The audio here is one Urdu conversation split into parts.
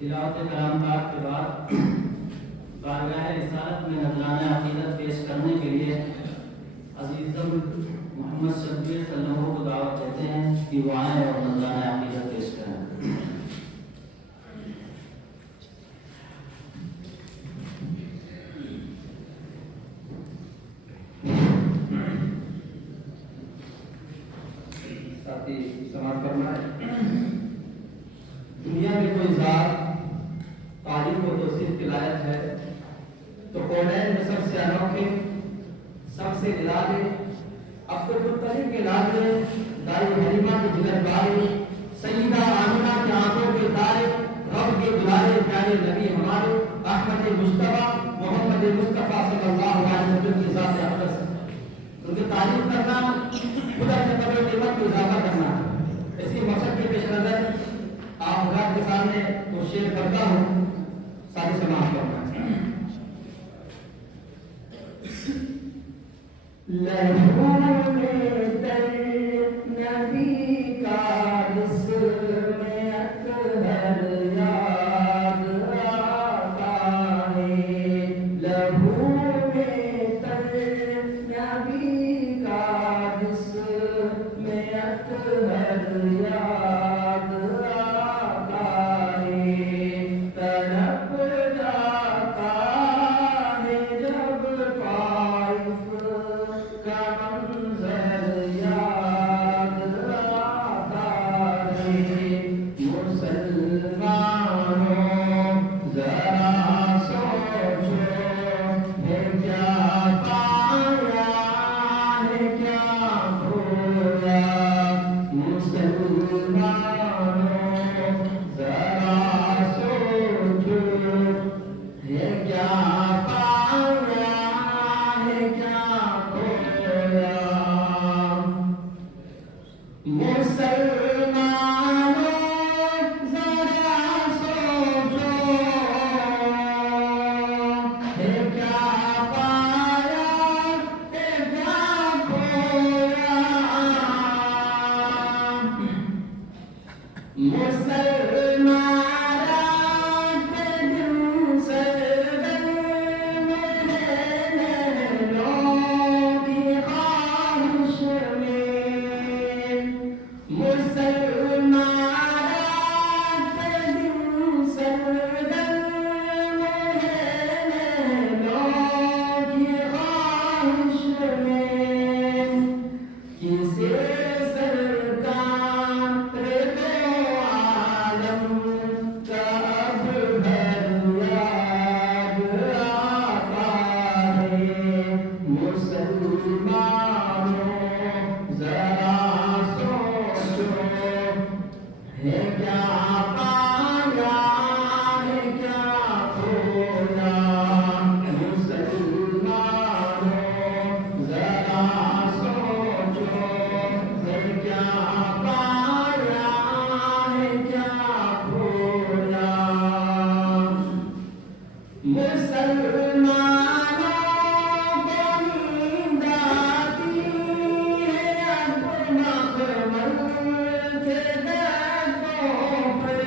تلاوت کلام پاک کے بعد بارگاہ رسالت میں نذرانہ عقیدت پیش کرنے کے لیے عزیزم محمد شبیر صلی اللہ علیہ وسلم کو دعوت دیتے ہیں کہ وہ آئیں اور نذرانہ عقیدت پیش کریں۔ سماعت کرنا ہے۔ دنیا میں کوئی ذات تعریف و توصیف کی لائق ہے تو کونین میں سب سے انوکھے، سب سے نرالے، عبد المطلب کے لالے، دائی حلیمہ کے جگر بارے، سیدہ آمنہ کے آنکھوں کے تارے، رب کے دلارے پیارے نبی ہمارے احمد مصطفیٰ محمد مصطفیٰ صلی اللہ علیہ وسلم کی ذات اقدس، ان کی تعریف کرنا، خدا کے قدر و قیمت کو اضافہ کرنا۔ اسی مقصد کے پیش نظر آپ حضرات کے سامنے وہ شعر کرتا ہوں، ساری سماعت کرنا۔ لہو میں تر نبی کا جسم اطہر یاد آتا ہے، لہو میں تر نبی کا جسم اطہر یاد آتا ہے، تڑپ جاتا ہے جب طائف کا منظر یاد آتا ہے۔ مسلمانوں ذرا سوچو ہے کیا پایا ہے کیا کھویا، مسلمانوں ذرا سوچو ہے کیا پایا ہے کیا کھویا، مسلمانوں ذرا سوچو ہے کیا پایا ہے کیا کھویا، مسلمان کے دل سرگرم ہے نینوں کی خواہش میں، مسلمان کے دل سرگرم ہے نینوں کی خواہش میں، کسے سرکار دو عالم کا اب بھر یاد آتا ہے، مسلمانوں ذرا سوچو ہے کیا پایا ہے کیا کھویا، مسلمانوں ذرا سوچو ہے کیا پایا ہے کیا کھویا، مسلمانوں کو نیند آتی ہے اب مخمل کے گردوں پر،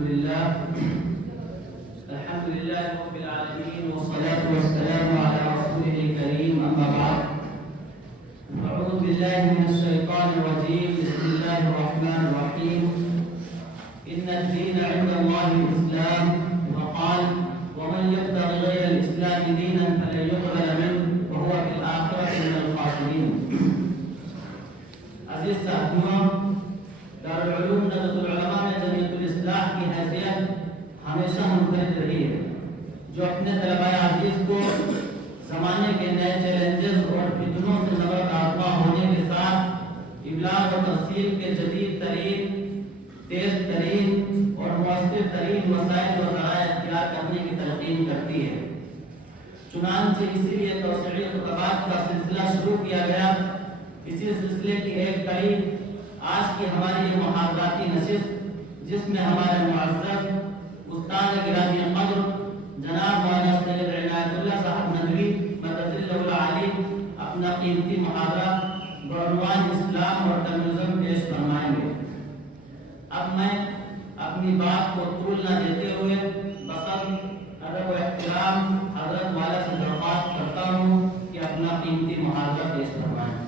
لله رب العالمين والصلاة والسلام على رسوله الكريم أما بعد أعوذ بالله من الشيطان الرجيم بسم الله الرحمن الرحيم إن الدين عند الله الإسلام وقال ومن يبتغي غير الإسلام دينا فلن يقبل منه وهو في الآخرة من الخاسرين. عزیز ساتھیوں، دارالعلوم ندوۃ العلماء میں جمعیت الاصلاح کی حیثیت ہمیشہ منفرد رہی ہے، جو اپنے طلباء عزیز کو زمانے کے نئے چیلنجز اور فتنوں سے نبرد آزما ہونے کے ساتھ ابلاغ و تفصیل کے جدید ترین، تیز ترین اور مؤثر ترین وسائل و ذرائع اختیار کرنے کی تلقین کرتی ہے. چنانچہ اسی لیے توسیعی خطبات کا سلسلہ شروع کیا گیا. اسی سلسلے کی ایک کڑی آج کی ہماری یہ محاضراتی نشست، جس میں ہمارے معزز استاد گرامی قدر جناب مولانا سید عنایت اللہ صاحب ندوی مدد اللہ العالی اپنا قیمتی محاضرہ بعنوان اسلام اور کمیونزم پیش فرمائیں گے. اب میں اپنی بات کو طول نہ دیتے ہوئے بسم ادب و احترام حضرت والا سے درخواست کرتا ہوں کہ اپنا قیمتی محاضرہ پیش فرمائیں.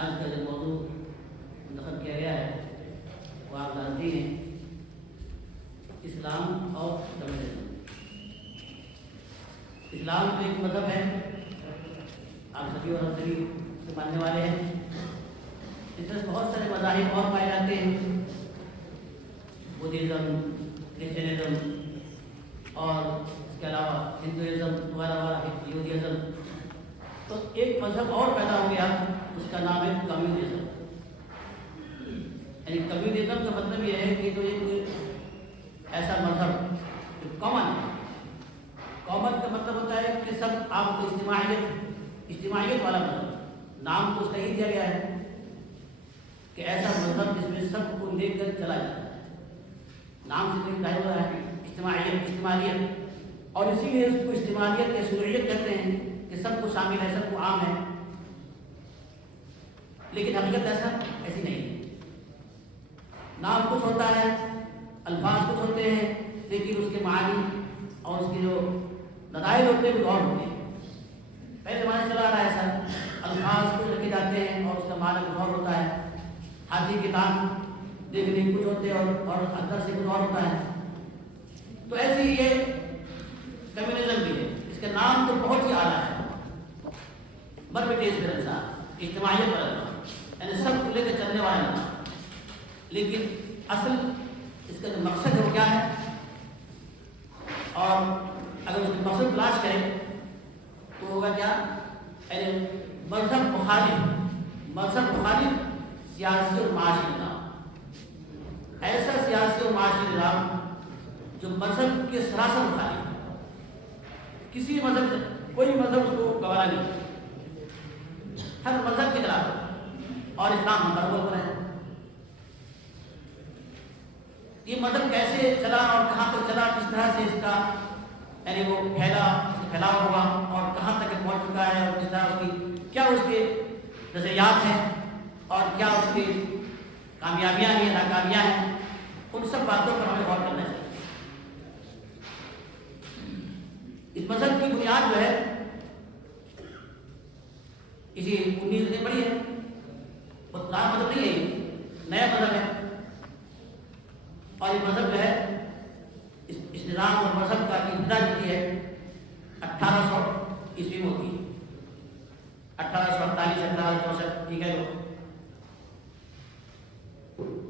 آج کا جو موضوع منتخب کیا گیا ہے وہ آپ جانتے ہیں، اسلام اور کمیونزم. اسلام تو ایک مذہب ہے، آپ سبھی اور ہم سبھی اس کے ماننے والے ہیں. اس طرح بہت سارے مذاہب اور پائے جاتے ہیں، بدھزم، کرسچنزم اور اس کے علاوہ ہندوازم وغیرہ یہودیزم. تو ایک مذہب اور پیدا ہو گیا، اس کا نام ہے کمیونزم. یعنی کمیونزم کا مطلب یہ ہے کہ تو ایک ایسا مذہب جو کامن ہے. کامن کا مطلب ہوتا ہے کہ سب آپ کو اجتماعیت والا مذہب. نام تو اس کا ہی دیا گیا ہے کہ ایسا مذہب جس میں سب کو لے کر چلا جاتا ہے. نام سے کوئی کہا ہوا ہے اجتماعیت، اور اسی لیے اس کو اجتماعیت یا شمولیت کہتے ہیں کہ سب کو شامل ہے، سب کو عام ہے. لیکن حقیقت ایسی نہیں ہے. نام کچھ ہوتا ہے، الفاظ کچھ ہوتے ہیں، لیکن اس کے معنی اور اس کے جو نتائج ہوتے ہیں کچھ اور ہوتے ہیں. پہلے زمانے سے چلا رہا ہے ایسا، الفاظ کچھ رکھے جاتے ہیں اور اس کا معنی کچھ اور ہوتا ہے. ہاتھی کے دانت دیکھنے کچھ ہوتے ہیں اور اندر سے کچھ اور ہوتا ہے. تو ایسے ہی یہ کمیونزم بھی ہے. اس کا نام تو بہت ہی اعلیٰ ہے، بربٹیز پر انسان، اجتماعیت پر انسان، یعنی سب کو لے کر چلنے والا نام. لیکن اصل اس کا جو مقصد ہے وہ کیا ہے؟ اور اگر اس کا مقصد تلاش کریں تو ہوگا کیا؟ یعنی مذہب مخالف سیاسی اور معاشی نظام. ایسا سیاسی اور معاشی نظام جو مذہب کے سراسر مخالف ہے. کسی مذہب، کوئی مذہب اس کو گوارا نہیں، ہر مذہب کے خلاف. اور اسلام نمبر 1 پر ہے. یہ مذہب کیسے چلا اور کہاں تک چلا، کس طرح سے اس کا یعنی وہ پھیلاؤ ہوا اور کہاں تک پہنچ چکا ہے، اور کس طرح اس کی کیا اس کے نظریات ہیں اور کیا اس کی کامیابیاں ہیں، ناکامیاں ہیں، ان سب باتوں پر ہمیں غور کرنا چاہیے. اس مذہب کی بنیاد جو ہے اسی 19 نے پڑھی ہے. وہ پرانا مذہب نہیں ہے، نیا مذہب ہے. اور یہ مذہب جو ہے اس نظام اور مذہب کا ابتدا ہوتی ہے 1800 عیسوی میں ہوتی ہے. 1848 1864 ٹھیک ہے.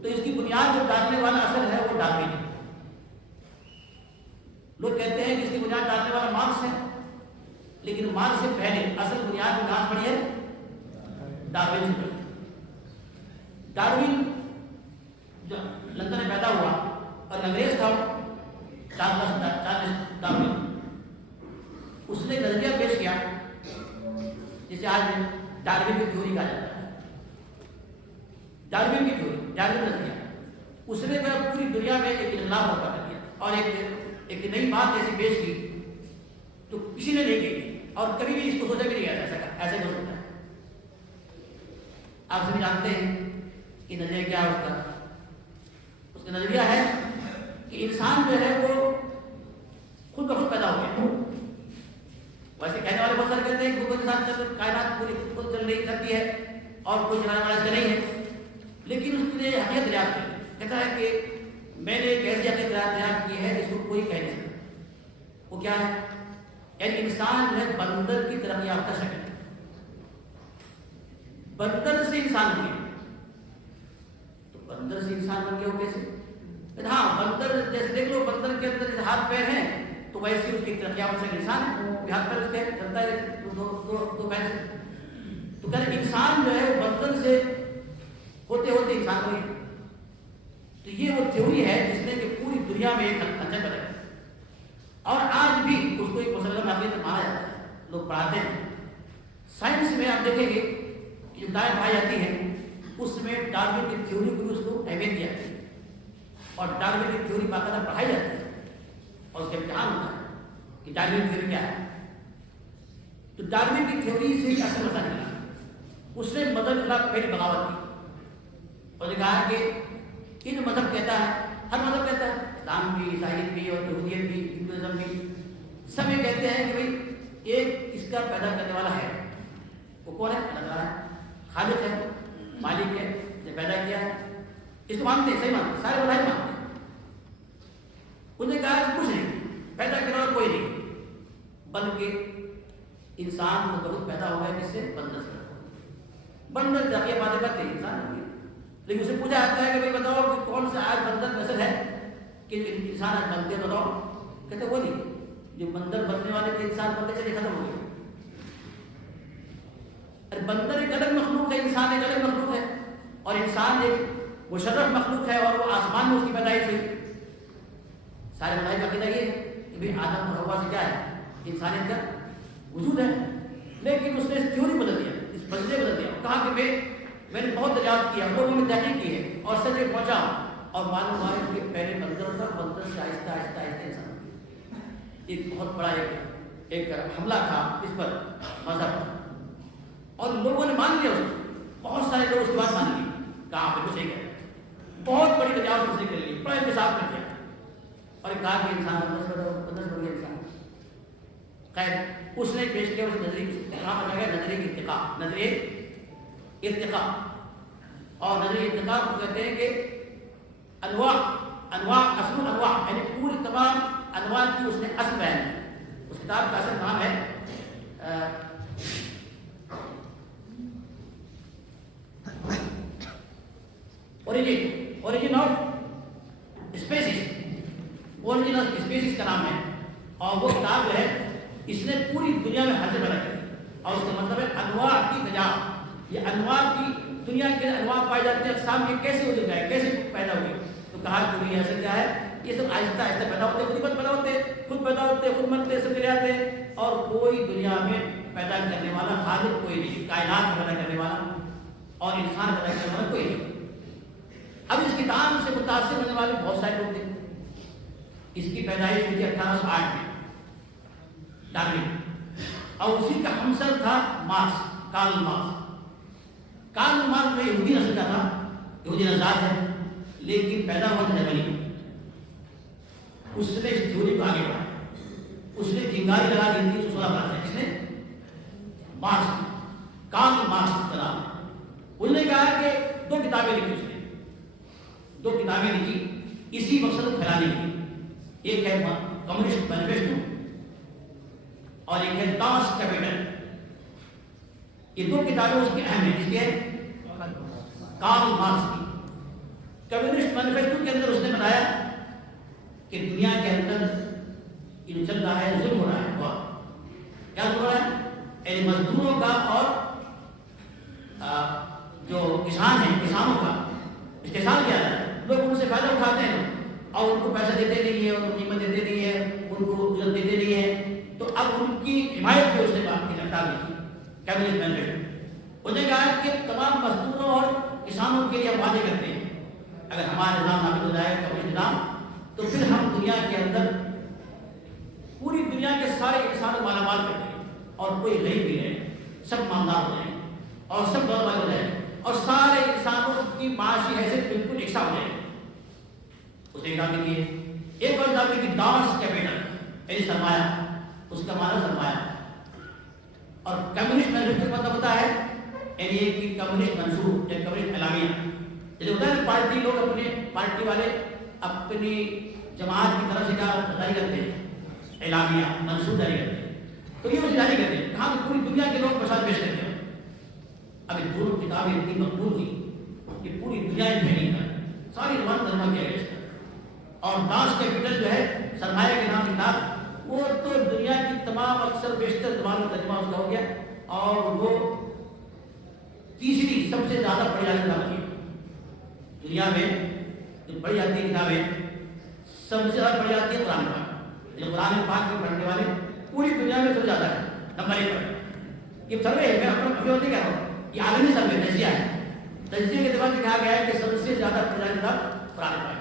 تو اس کی بنیاد جو ڈالنے والا اصل ہے وہ ڈاروین ہے. لوگ کہتے ہیں کہ اس کی بنیاد ڈالنے والا مارکس ہے، لیکن مارکس سے پہلے اصل بنیاد کہاں پڑی ہے؟ ڈاروین سے پڑی. ڈاروین جو لندن میں پیدا ہوا اور انگریز تھا چارلس ڈاروین، اس نے نظریہ پیش کیا جسے آج ڈاروین کی تھیوری کہا جاتا ہے. ڈاروین کی تھیوری، ڈاروین نظریہ، اس نے پوری دنیا میں ایک انقلاب برپا کر دیا اور ایک نئی بات ایسی پیش کی تو کسی نے نہیں کی اور کبھی بھی اس کو سوچا بھی نہیں گیا تھا ایسے ہو سکتا ہے. آپ سبھی جانتے ہیں کہ نظریہ کیا ہے اس کا نظریہ ہے کہ انسان جو ہے وہ خود بخود پیدا ہو گیا. ویسے کہنے والے بہت سارے کہتے ہیں کہ کوئی انسان کائنات پوری خود چل رہی کرتی ہے اور کوئی چلانے والا اس کا نہیں ہے، لیکن اس کے لیے حقیقت دریافت کی. کہتا ہے کہ میں نے ایک ایسی حقیقت دریافت کی ہے جس کو کوئی کہہ نہیں سکتا. وہ کیا ہے؟ یعنی انسان جو ہے بندر کی ترقی یافتہ شکل ہے. بندر سے انسان بن گیا تو بندر سے انسان بن گیا وہ کیسے؟ ہاں بندر جیسے دیکھ لو، بندر کے اندر جیسے ہاتھ پیر ہیں تو ویسے اس کی ترقی یافتہ شکل انسان ہے. ہاتھ پیر اس کے چلتا ہے دو پیر سے. تو کہتے ہیں انسان جو ہے وہ بندر سے ہوتے ہوتے انسان ہو گیا. تو یہ وہ تھیوری ہے جس نے کہ پوری دنیا میں ایک ہلچل بنائی اور آج بھی اس کو ایک مسلم حقیقت مانا جاتا ہے. لوگ پڑھاتے ہیں. سائنس میں آپ دیکھیں گے کہ جو دائیں پائی جاتی ہے اس میں ڈاروین کی تھیوری کو بھی اس کو اہمیت دی جاتی ہے اور ڈاروین کی تھیوری باقاعدہ پڑھائی جاتی ہے اور اس کا امتحان ہوتا ہے کہ ڈاروین تھیوری کیا ہے. تو ڈاروین کی تھیوری سے ہی اصل مسئلہ نکلا. اس نے مذہب کے خلاف پہلی بغاوت کی اور نے کہا کہ ان مذہب کہتا ہے، ہر مذہب کہتا ہے، اسلام بھی، عیسائیت بھی اور یہودیت بھی، ہندوازم بھی، سب یہ کہتے ہیں کہ بھئی ایک اس کا پیدا کرنے والا ہے. وہ کون ہے؟ اللہ تعالیٰ ہے، خالق ہے، مالک ہے، جسے پیدا کیا ہے. اس کو مانتے ہیں، صحیح مانتے ہیں، سارے مذاہب مانتے ہیں. انہوں نے کہا کہ کچھ نہیں، پیدا کرنے والا کوئی نہیں، بلکہ انسان کو بہت پیدا ہو گیا جس سے بندر سے. بندر جاتی باتیں کرتے ہیں انسان ہوگی، لیکن اسے پوچھا جاتا ہے کہ بھائی بتاؤ کہ کون سا آج بندر نسل ہے کہ انسان آج بنتے بتاؤ. کہتے وہ نہیں، جو بندر بننے والے تھے انسان بنتے چلے ختم ہو گئے. ارے بندر ایک الگ مخلوق ہے، انسان ایک الگ مخلوق ہے اور انسان ایک مشرف مخلوق ہے اور وہ آسمان میں اس کی پیدائش ہوئی. سارے مذاہب کا عقیدہ یہ ہے کہ بھائی آدم اور حوا سے کیا ہے؟ انسانیت کا وجود ہے. لیکن اس نے اس تھیوری بدل دیا، اس بندے بدل دیا. کہا کہ میں نے بہت دریافت کیا، لوگوں نے تحقیق کی ہے اور سچ میں پہنچا اور معلوم ہوا کہ پہلے بندر تھا، بندر سے آہستہ آہستہ آہستہ انسان. ایک بہت بڑا ایک حملہ تھا اس پر مذہب اور لوگوں نے مان لیا اس کو. بہت سارے لوگ اس کی بات مان لی. کہا آپ بالکل صحیح کہہ رہے ہیں، بہت بڑی دریافت اس نے کر لی، بڑا انتظام کر دیا اور کہا کہ انسان بندر سے بڑھ گیا انسان. خیر اس نے پیش کیا اس نظریے کہاں بنا گیا؟ نظریے ارتقاء. نظریے ارتقاء اور نظریے ارتقاء کو کہتے ہیں کہ انواع اصل انواع یعنی پوری تمام انواع کی اس نے اصل بیان کی. اس کتاب کا اصل نام ہے origin of species. Origin of species کا نام ہے اور وہ کتاب جو ہے اس نے پوری دنیا میں ہر جگہ رکھی اور اس کا مطلب ہے انواع کی تجارت. یہ انواع کی دنیا کے انواع پائے جاتے ہیں، اقسام کے کیسے وجود آئے، کیسے پیدا ہوئے. تو کہا کہ یہ ایسا کیا ہے؟ یہ سب آہستہ آہستہ پیدا ہوتے، خود پیدا ہوتے، خود مرتے، سب چلے جاتے اور کوئی دنیا میں پیدا کرنے والا خالق کوئی نہیں، کائنات پیدا کرنے والا اور انسان پیدا کرنے والا کوئی نہیں. اب اس کتاب سے متاثر ہونے والے بہت سارے لوگ تھے. اس کی پیدائش ہوئی تھی 1808 میں ڈاروین اور اسی کا ہمسر تھا Marx, Karl Marx. Karl Marx میں یہودی نسل کا تھا، یہودی نژاد ہے لیکن پیدا ہوا جرمنی میں. اس نے اس تھیوری کو آگے بڑھایا. اس نے چنگاری لگا دی 1916 میں. اس نے مارکس، کارل مارکس کا نام ہے. اس نے کہا کہ دو کتابیں لکھی، اس نے دو کتابیں لکھی اسی مقصد کو پھیلانے کی. ایک ہے کمیونسٹ مینیفیسٹو اور ایک ہے داس کیپیٹل. یہ دو کتابیں اس کی اہم ہیں. اس کی ہے کارل مارکس کی. کمیونسٹ مینیفیسٹو کے اندر اس نے بتایا کہ دنیا کے اندر یہ چل رہا ہے ظلم ہو رہا ہے. کیا ہو رہا ہے؟ یعنی مزدوروں کا اور جو کسان ہیں کسانوں کا استحصال کیا جائے. لوگ ان سے فائدہ اٹھاتے ہیں اور ان کو پیسہ دیتے نہیں ہے, ان کو قیمت دیتے نہیں ہے, ان کو اجرت دیتے نہیں ہے. تو اب ان کی حمایت کی اس نے بات کی رفتار کی کیبنٹ مینیجر. اس نے کہا کہ تمام مزدوروں اور کسانوں کے لیے وعدے کرتے ہیں اگر ہمارا نظام نافذ ہو جائے کمیونسٹ نظام تو پھر ہم دنیا کے اندر پوری دنیا کے سارے انسان کو مالا مال کر دیں گے اور کوئی غریب بھی رہے, سب مالدار ہو جائیں اور سب دولت ہو جائیں اور سارے انسانوں کی معاشی حیثیت بالکل یکساں ہو جائے. اس نے کہا کہ ایک اور کہا کہ ڈاس کیپٹل یعنی سرمایہ, اس کا معنی سرمایہ. اور کمیونسٹ مینیفیسٹو کا مطلب ہوتا ہے یعنی ایک کمیونسٹ منشور یا کمیونسٹ اعلامیہ. جیسے ہوتا ہے پارٹی لوگ اپنے پارٹی والے اپنی جماعت کی طرف سے کیا جاری کرتے ہیں, اعلامیہ منشور جاری کرتے ہیں. تو یہ اسے جاری کرتے ہیں کہاں کہ پوری دنیا کے لوگ پرساد پیش کرتے ہیں. ابھی دونوں کتابیں اتنی مقبول ہوئی کہ پوری دنیا میں پھیلی ہے, ساری زبان ترجمہ کیا گیا اس کا. اور ڈاس کیپٹل جو ہے سرمایہ کے نام کتاب وہ تو دنیا کی تمام اکثر بیشتر زبانوں میں ترجمہ اس کا ہو گیا اور وہ تیسری سب سے زیادہ پڑھی جانے والی کتاب ہے دنیا میں. جو پڑھی جاتی ہے کتابیں سب سے زیادہ پڑھی جاتی ہے قرآن پاک. قرآن پاک میں پڑھنے والے پوری دنیا میں سب سے زیادہ ہے نمبر 1 پر. یہ سروے ہے, میں اپنا ابھی ہوتے کہہ رہا ہوں, یہ عالمی سروے تجزیہ ہے. تجزیے کے اعتبار سے کہا گیا ہے کہ سب سے زیادہ پڑھی جانے والا قرآن پاک ہے.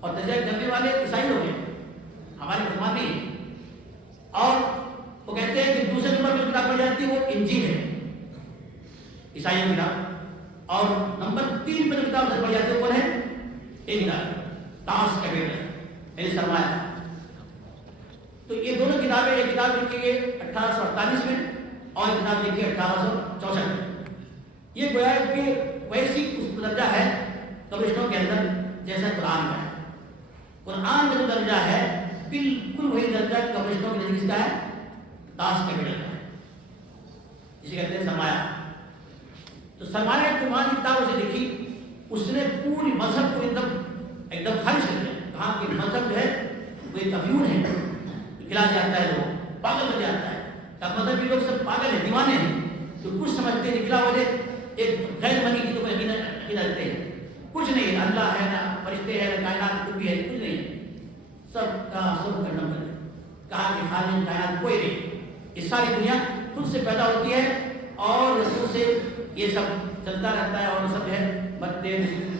اور تجزیہ کرنے والے عیسائی لوگ ہیں, ہمارے مسلمان نہیں ہیں. اور وہ کہتے ہیں کہ دوسرے نمبر پر کتاب پڑھی جاتی ہے وہ انجیل ہے عیسائیوں کی کتاب. اور نمبر 3 پر کتاب پڑھی جاتی ہے کون ہے, ایک کتاب ڈاس کیپٹل یعنی سرمایہ. تو یہ دونوں کتابیں, ایک کتاب لکھی گئی 1848 میں اور ایک کتاب لکھی 1864 میں. یہ گویا کہ ویسی اس درجہ ہے کمیونسٹوں کے اندر جیسا قرآن کا ہے. قرآن کا جو درجہ ہے بالکل وہی درجہ کمیونسٹوں کے نزدیک کا ہے ڈاس کیپٹل کا ہے, جسے کہتے ہیں سرمایہ. تو سرمایہ کی قرآن کی کتاب اسے لکھی, اس نے پوری مذہب کو ایک دم خارج کر دیا. کہا کہ مذہب جو ہے وہ ایک افیون ہے, کھلا جاتا ہے, لوگ پاگل ہو جاتا ہے. تب مذہبی لوگ سب پاگل ہیں, دیوانے ہیں, تو کچھ سمجھتے ہیں نکلا وجہ ایک غیر منی چیزوں کو عقیدہ رکھتے ہیں. کچھ نہیں, اللہ ہے نہ فرشتے ہیں نہ کائنات کچھ بھی ہے, کچھ نہیں, سب کا سب کا نمبر ہے. کہا کہ خالق کائنات کوئی نہیں, اس ساری دنیا خود سے پیدا ہوتی ہے اور خود سے یہ سب چلتا رہتا ہے اور سب ہے مرتے ہیں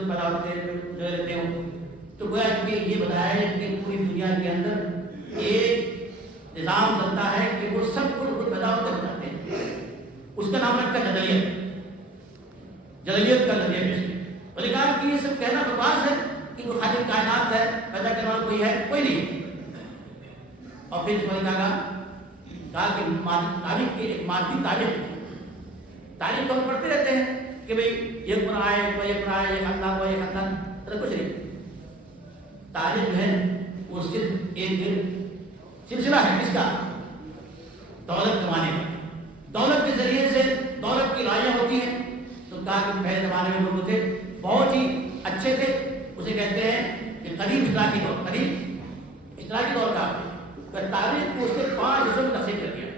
پیدا ہوتے ہیں رہتے ہوں. تو گویا کہ یہ بتایا ہے کہ پوری دنیا کے اندر ایک نظام چلتا ہے کہ وہ سب خود پیدا ہوتے بتاتے ہیں. اس کا نام رکھتا ہے جدلیت. جدلیت کا نظریہ پیش کیا اور کہا کہ یہ سب کہنا بکواس ہے کہ وہ خالق کائنات ہے, پیدا کرنے والا کوئی ہے, کوئی نہیں. اور پھر اس نے کہا کہ تاریخ کی ایک مادی تاریخ تو ہم پڑھتے رہتے ہیں کہ بھئی یہ گناہ ہے, یہ گناہ ہے, یہ خاندان, یہ خاندان, کچھ نہیں. تاریخ جو ہے وہ صرف ایک سلسلہ ہے کس کا, دولت کمانے کا. دولت کے ذریعے سے دولت کی لائیاں ہوتی ہیں. تو کہا کہ پہلے زمانے میں لوگ تھے بہت ہی اچھے تھے, اسے کہتے ہیں کہ قدیم اشتراکی دور, قدیم اشتراکی دور کا تاریخ کو اس کے 5 حصوں میں تقسیم کر دیا.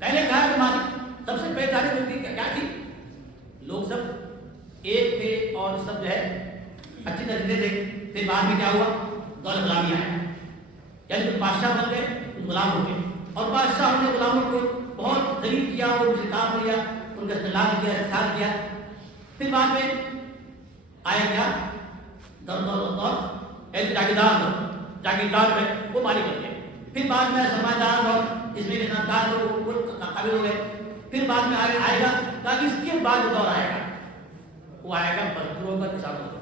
پہلے کہا کہ مالک سب سے پہلے تاریخ ہوتی کیا تھی, لوگ سب ایک تھے اور سب جو ہے اچھی طریقے تھے. پھر بعد میں کیا ہوا, دولت غلامی آیا, یعنی کچھ بادشاہ بن گئے, کچھ غلام ہو گئے, اور بادشاہ نے غلاموں کو بہت ذلیل کیا, اور ان سے کام لیا, ان کا استعمال کیا, استحصال کیا. پھر بعد میں آیا کیا, جاگیردار ہے وہ مالک بن گئے. پھر بعد میں سرمایہ دار اور اس میں صنعتکار لوگ وہ قابل ہو گئے. پھر بعد میں آئے گا تاکہ اس کے بعد دور آئے گا, وہ آئے گا مزدوروں کا, کسانوں کا,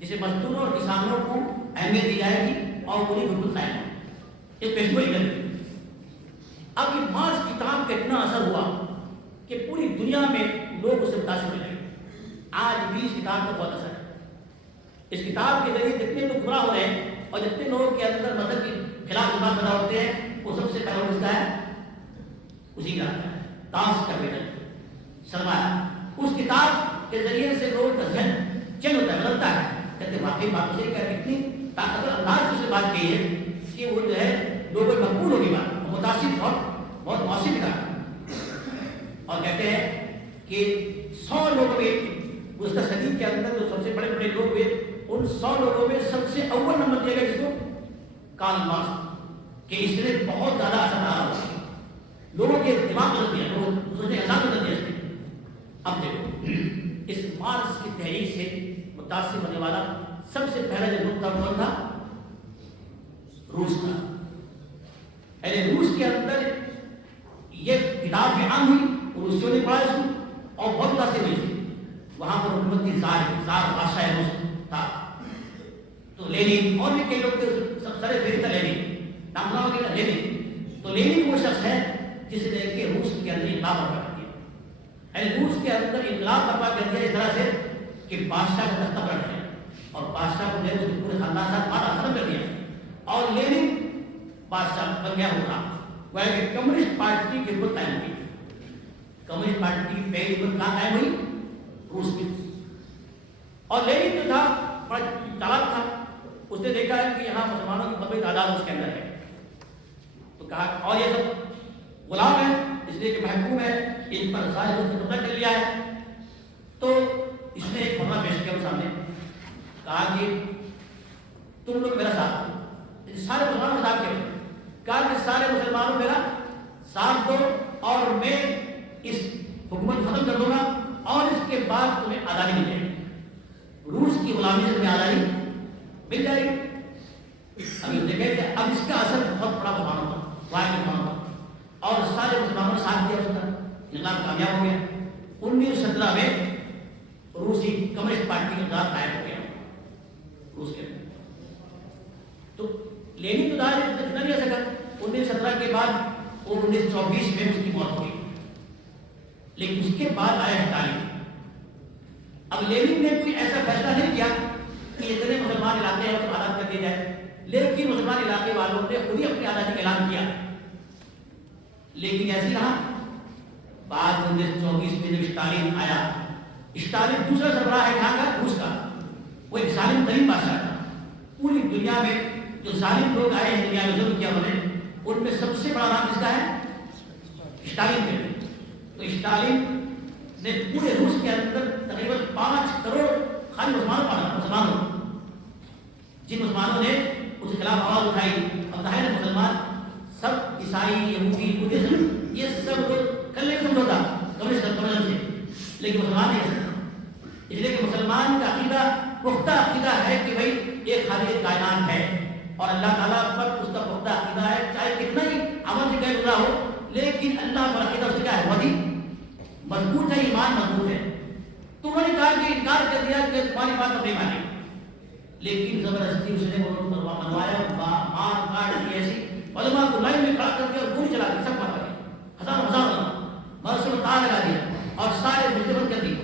جسے مزدوروں اور کسانوں کو اہمیت دی جائے گی اور پوری حکومت قائم ہو. یہ پیشگوئی کر دی. اب یہ مارکس کتاب کا اتنا اثر ہوا کہ پوری دنیا میں لوگ اس سے متاثر ہونے لگے. آج بھی اس کتاب کا بہت اثر ہے. اس کتاب کے ذریعے جتنے لوگ گمراہ ہو رہے ہیں اور جتنے لوگوں کے اندر مذہب کے خلاف جذبات پیدا ہوتے ہیں, وہ سب سے پہلا رشتہ ہے اسی کا ڈاس کیپٹل, سرمایہ. اس کتاب کے ذریعے سے لوگوں کا ذہن چینج ہوتا ہے, بدلتا ہے. کہتے واقعی بات صحیح کہہ اتنی طاقتور انداز سے بات کی ہے کہ وہ جو ہے لوگوں میں مقبول ہوگی بات متاثر بہت مؤثر تھا. اور کہتے ہیں کہ 100 لوگوں میں گزشتہ صدی کے اندر جو سب سے بڑے بڑے لوگ ہوئے ان 100 لوگوں میں سب سے اول نمبر دیا گیا جس کو کارل مارکس کہ اس نے بہت زیادہ اثر ڈالا لوگوں کے دماغ بدل دیا لوگوں سوچنے کا انداز بدل دیا اس نے. اب دیکھو اس مارکس کی تحریک سے متاثر ہونے والا سب سے پہلا جو ملک تھا کون تھا؟ روس کا. یعنی روس کے اندر یہ کتاب میں عام ہوئی روسیوں نے پڑھا اس کو اور بہت متاثر ہوئی تھی. وہاں پر حکومت کی زار بادشاہ روس تھا. تو لینن اور بھی کئی لوگ تھے سر فہرست لینن نام سنا ہوگا لینن. تو لینن وہ شخص ہے جس نے کہ روس کے اندر انقلاب برپا کر دیا. یعنی روس کے اندر انقلاب برپا کر دیا اس طرح سے کہ بادشاہ کا تختہ پلٹ گیا اور بادشاہ کو جو ہے پورے خاندان ساتھ مارا ختم کر دیا. اور لینن بادشاہ بن گیا ہوگا وہ ہے کہ کمیونسٹ پارٹی کی حکومت قائم ہوئی. کمیونسٹ پارٹی کی پہلی حکومت کہاں قائم ہوئی؟ روس میں. اور لینن جو تھا بڑا چالاک تھا. اس نے دیکھا ہے کہ یہاں مسلمانوں کی بڑی تعداد اس کے اندر ہے تو کہا اور یہ سب غلام ہیں اس لیے کہ محکوم ہے ان پر ظاہر اس نے قبضہ کر لیا ہے. تو اس نے ایک فرمان پیش کیا سامنے کہا کہ تم لوگ میرا ساتھ دو. سارے مسلمانوں کا ساتھ کیا کہا کہ سارے مسلمانوں میرا ساتھ دو اور میں اس حکومت ختم کر دوں گا اور اس کے بعد تمہیں آزادی مل جائے گی. روس کی غلامی سے تمہیں آزادی مل جائے گی. ابھی اس نے کہا کہ اب اس کا اثر بہت بڑا مسلمانوں کا واحد مسلمانوں کا اور سارے مسلمانوں نے ساتھ دیا. اس کا انقلاب کامیاب ہو گیا. 1917 میں روسی کمیونسٹ پارٹی کا انقلاب قائم ہو گیا روس کے اندر. تو لینن تو دار اتنا نہیں رہ سکا. 1917 کے بعد اور 1924 میں اس کی موت ہوئی. لیکن اس کے بعد آیا اسٹالن. اب لینن نے کوئی ایسا فیصلہ نہیں کیا کہ اتنے مسلمان علاقے ہیں اس کو آزاد کر دیا جائے. لیکن مسلمان علاقے والوں نے خود ہی اپنی آزادی کا اعلان کیا. لیکن ایسی رہا بعد 1924 میں جب اسٹالن آیا. اسٹالن دوسرا سربراہ ہے یہاں کا روس کا. وہ ایک ظالم ترین بادشاہ تھا. پوری دنیا میں جو ظالم لوگ آئے ہیں دنیا میں ظلم کیا انہوں نے ان میں سب سے بڑا نام کس کا ہے؟ اسٹالن کے. تو اسٹالن نے پورے روس کے اندر تقریباً 5 کروڑ خالی مسلمانوں جن مسلمانوں نے اس کے خلاف آواز اٹھائی. اور ظاہر مسلمان سب عیسائی یہودی بدھزم یہ سب کر لے سمجھوتا کمیونزم سے. لیکن مسلمان نہیں کر سکتا. اس لیے کہ مسلمان کا عقیدہ پختہ عقیدہ ہے کہ بھائی ایک خالق کائنات ہے اور اللہ تعالیٰ پر اس کا پختہ عقیدہ ہے چاہے کتنا ہی عمل سے غیر گزرا ہو لیکن اللہ پر عقیدہ اس سے کیا ہے بہت ہی مضبوط ہے. ایمان مضبوط ہے. تو انہوں نے کہا کہ انکار کر دیا کہ تمہاری بات نہیں مانی. لیکن زبردستی اس نے منوایا مار کاٹ کی ایسی علماء کو لائن میں کھڑا کر کے اور گولی چلا دی. سب مار کر ہزار مرسے میں تار لگا دیا اور سارے مجرم کر دی.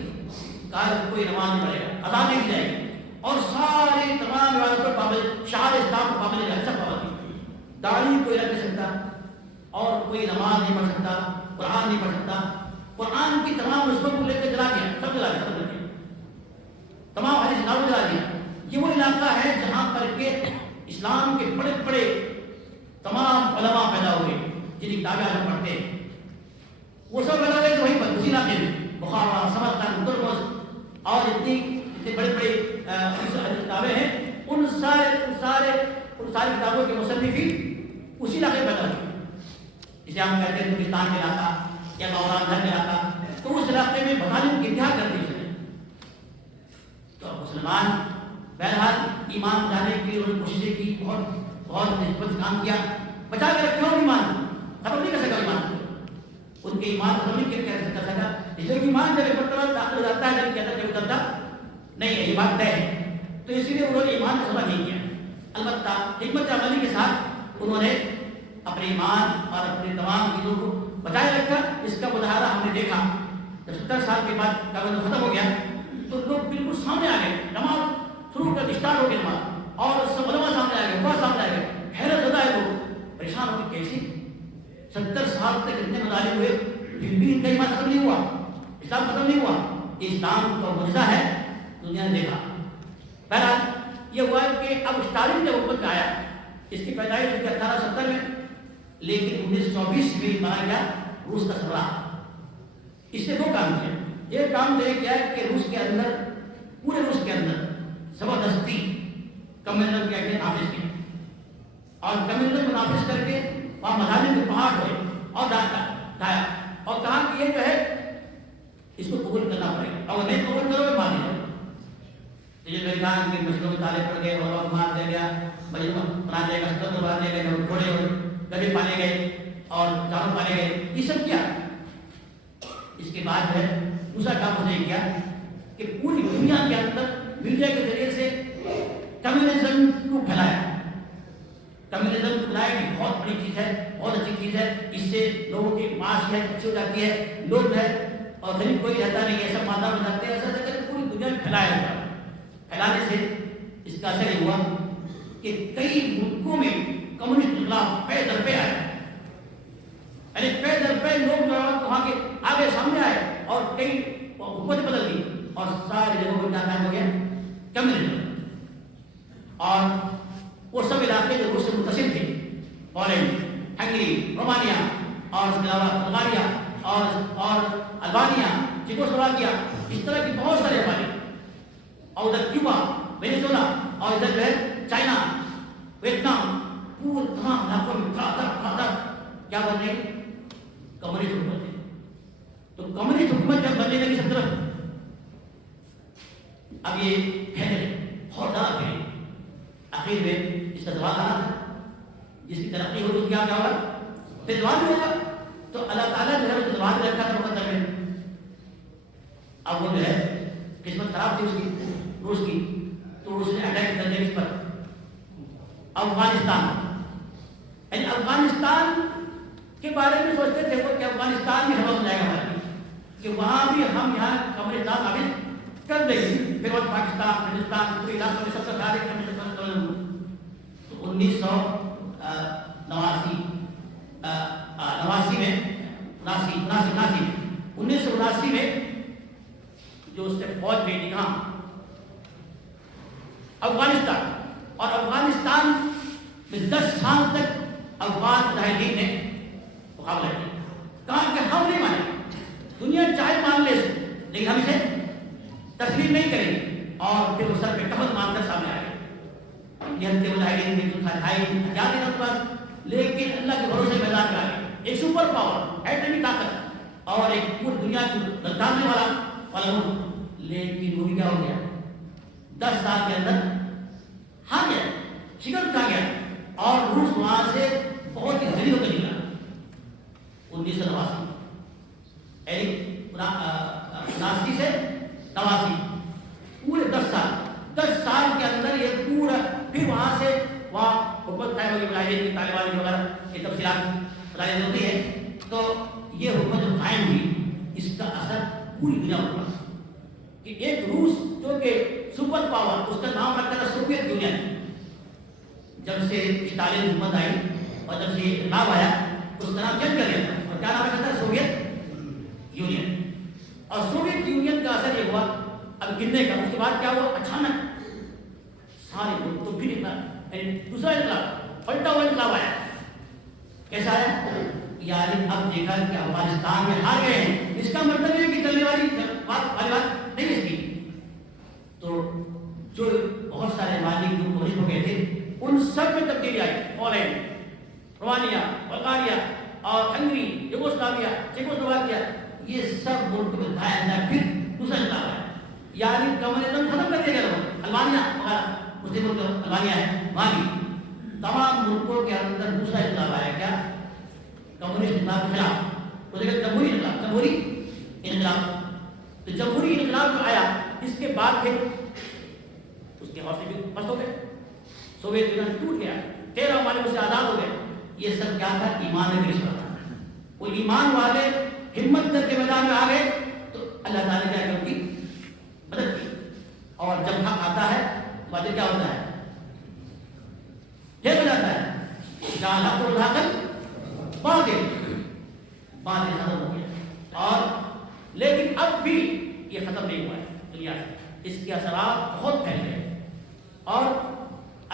کہا کوئی نماز نہیں پڑھے گا اذان نہیں جائے گی اور سارے تمام عبادت پر پابند شعار اسلام کو پابند رہے. سب پابند. داڑھی کوئی رکھ نہیں سکتا اور کوئی نماز نہیں پڑھ سکتا قرآن نہیں پڑھ سکتا. قرآن کی تمام رسموں کو لے کے جلا دیا. سب جلا دیا. سب دیا تمام حدیث کتابوں جلا دیا. یہ وہ علاقہ ہے جہاں پر کہ اسلام کے بڑے بڑے تمام علماء پیدا ہوئے جن کتابیں ہم پڑھتے ہیں. وہ سب پیدا ہوئے تو وہیں پر اسی علاقے میں بخارا سمرقند ترمز اور اتنے بڑے بڑے کتابیں ہیں ان ساری کتابوں کے مصنفین اسی علاقے میں پیدا ہوئے. اسے ہم کہتے ہیں ترکستان کے علاقہ یا گوران گھر کے علاقہ. تو اس علاقے میں بغالب کی انتہا کر دی اس نے. تو مسلمان بہرحال ایمان جانے کے لیے انہوں نے کوششیں کی بہت نسبت کام کیا. بچا کے رکھے ہو ایمان ختم نہیں کر سکا. ایمان ان کے ایمان ختم نہیں کر سکا. اس لیے ایمان جب مرتبہ داخل ہو جاتا ہے جب کہتا ہے اترتا نہیں ہے یہ بات طے ہے. تو اسی لیے انہوں نے ایمان کو سمجھ نہیں کیا. البتہ حکمت عملی کے ساتھ انہوں نے اپنے ایمان اور اپنے تمام چیزوں کو بچائے رکھا. اس کا مظاہرہ ہم نے دیکھا جب 70 سال کے بعد کابل ختم ہو گیا تو لوگ بالکل سامنے آ گئے. نماز شروع کر اسٹارٹ ہو گئی نماز اور سب علماء سامنے آ گئے. بہت سامنے آ گئے. حیرت زدہ ہے لوگ پریشان ہو گئے کیسی 70 سال تک اتنے مظاہرے ہوئے پھر بھی ان کا ایمان ختم نہیں ہوا. اسلام ختم نہیں ہوا. اسلام کا معجزہ ہے دنیا نے دیکھا. بہرحال یہ ہوا کہ اب اسٹالن جب حکومت میں آیا، اس کی پیدائش ہوئی 1870 میں، لیکن 1924 میں بنا گیا روس کا سربراہ۔ اس نے دو کام کیا، ایک کام تو یہ کیا کہ روس کے اندر، پورے روس کے اندر زبردستی کمیونزم کیا کہ نافذ کیا، اور کمیونزم کو نافذ کر کے وہاں مذاہب کے پہاڑ ہوئے اور ڈھایا، اور کہا کہ یہ جو ہے اس کو قبول کرنا پڑے گا، اور نہیں قبول کرو گے مار دیا۔ یہ امریکان کے مسجدوں میں تالے پڑ گئے اور مار دیا گیا، مسجدوں بنا دیا گیا، سطر بنا دیا گیا، گھوڑے ہوئے، گدھے پالے گئے اور جانور پالے گئے، یہ سب کیا۔ اس کے بعد ہے دوسرا کام اس نے کیا کہ پوری دنیا کے اندر میڈیا کے ذریعے سے کمیونزم کو پھیلایا۔ کمیونزم کو پھیلایا کہ بہت بڑی چیز ہے، بہت اچھی چیز ہے، اس سے لوگوں کی معاش ہے اچھی ہو جاتی ہے، لوگ ہے اور غریب کوئی رہتا نہیں، ایسا مادہ میں جاتے ہیں، ایسا کر کے پوری دنیا میں پھیلایا ہوا۔ پھیلانے سے اس کا اثر یہ ہوا کہ کئی ملکوں میں کمیونسٹ انقلاب پے در پے آیا، یعنی پے در پے لوگ وہاں کے آگے سامنے آئے اور کئی حکومت بدل گئی اور سارے جگہوں پر کیا ہو گیا کمیونزم۔ اور وہ سب علاقے جو روس سے متصل تھے، پولینڈ، ہنگری، رومانیہ اور اس کے علاوہ بلغاریہ اور البانیہ، چیکوسلوواکیہ، اس طرح کی بہت سارے علاقے، اور ادھر کیوبا، وینیزویلا، اور ادھر جو ہے چائنا، ویتنام، پورے تمام علاقوں میں کیا بن رہے کمیونسٹ حکومت ہے۔ تو کمیونسٹ حکومت جب بننے لگی سب طرف، اب یہ پھیلے بہت زیادہ پھیلے، آخر میں اس کا زوال آنا تھا، جس کی ترقی ہوگی اس کی کیا ہوگا، پھر زوال بھی ہوگا۔ تو اللہ تعالیٰ جو ہے اس کو زوال رکھا تھا مقدر میں، اب وہ جو ہے قسمت خراب تھی اس کی، روس کی، تو اس نے اٹیک کر دیا اس پر افغانستان، یعنی افغانستان کے بارے میں سوچتے تھے وہ کہ افغانستان میں حملہ ہو جائے گا ہمارے، کہ وہاں بھی ہم یہاں کمیونسٹ نافذ کر دیں گے، پھر وہ پاکستان، ہندوستان، پورے علاقوں میں سب سے زیادہ کمیونسٹ۔ تو 1979 میں جو اس نے فوج بھیجی کہاں افغانستان، اور افغانستان میں 10 سال تک افغان مجاہدین نے مقابلہ کیا، کہا کہ ہم نہیں مانیں، دنیا چاہے مان لے لیکن ہم اسے تسلیم نہیں کریں گے، اور پھر وہ سر پہ کفن مان کر سامنے آ گئے۔ یہ ہم کے مجاہدین تھے، جو ہتھیار نہیں تھا، لیکن اللہ کے بھروسے میدان میں آ گئے، ایک سپر پاور، ایٹمی طاقت اور ایک پوری دنیا کو للکارنے والا ملک، لیکن وہ بھی کیا ہو گیا 10 سال کے اندر ہار گیا، شکست کھا گیا، اور روس وہاں سے بہت ہی ذلیل ہو کر نکلا۔ 1989 79 سے 89 پورے 10 سال کے اندر یہ پورا، پھر وہاں سے وہاں حکومت قائم ہوگی، مجاہدین کی، طالبان وغیرہ کی تفصیلات بتائی ہوتی ہے۔ تو یہ حکومت جو قائم ہوئی، اس کا اثر پوری دنیا پر پڑا، کہ ایک روس جو کہ سپر پاور، اس کا نام رکھا تھا سوویت یونین، جب سے اسٹالن حکومت آئی اور جب سے یہ انقلاب آیا، اس کا نام چینج کر دیا تھا، اور کیا نام رکھا تھا سوویت یونین۔ اور سوویت یونین کا اثر یہ ہوا اب گرنے کا، اس کے بعد کیا ہوا، اچانک سارے لوگ تو پھر دوسرا انقلاب، پلٹا ہوا انقلاب آیا۔ کیسا آیا؟ یعنی اب دیکھا کہ افغانستان میں ہار گئے ہیں، اس کا مطلب یہ کہ چلنے والی بات نہیں اس کی۔ تو جو بہت سارے مالک جو مہلک ہو گئے تھے، ان سب میں تبدیلی آئی، پولینڈ، رومانیہ، بلغاریہ اور ہنگری، یوگوسلاویہ، چیکوسلوواکیہ، یہ سب ملک میں دھایا پھر دوسرا انقلاب آیا، یعنی کمیونزم ختم کر دیا گیا۔ البانیہ وغیرہ مسلم ملک البانیہ ہے، وہاں بھی تمام ملکوں کے اندر دوسرا انقلاب آیا، کیا کمیونسٹ انقلاب کے خلاف، اس کے جمہوری انقلاب، جمہوری انقلاب۔ تو جمہوری انقلاب جو آیا، اس کے بعد پھر اس کے حوصلے بھی پست ہو گئے، سوویت یونین ٹوٹ گیا، 13 ممالک سے آزاد ہو گئے۔ یہ سب کیا تھا؟ ایمان میں گرفتار تھا۔ وہ ایمان والے ہمت کر کے میدان میں آ گئے تو اللہ تعالیٰ نے کیا کہ ان کی مدد کی، اور جب حق آتا ہے تو بعد کیا ہوتا ہے؟ یہ ہو جاتا ہے، جہاں حق کو اٹھا کر باطل ختم ہو گیا۔ اور لیکن اب بھی یہ ختم نہیں ہوا ہے دنیا سے، اس کے اثرات بہت پھیل گئے، اور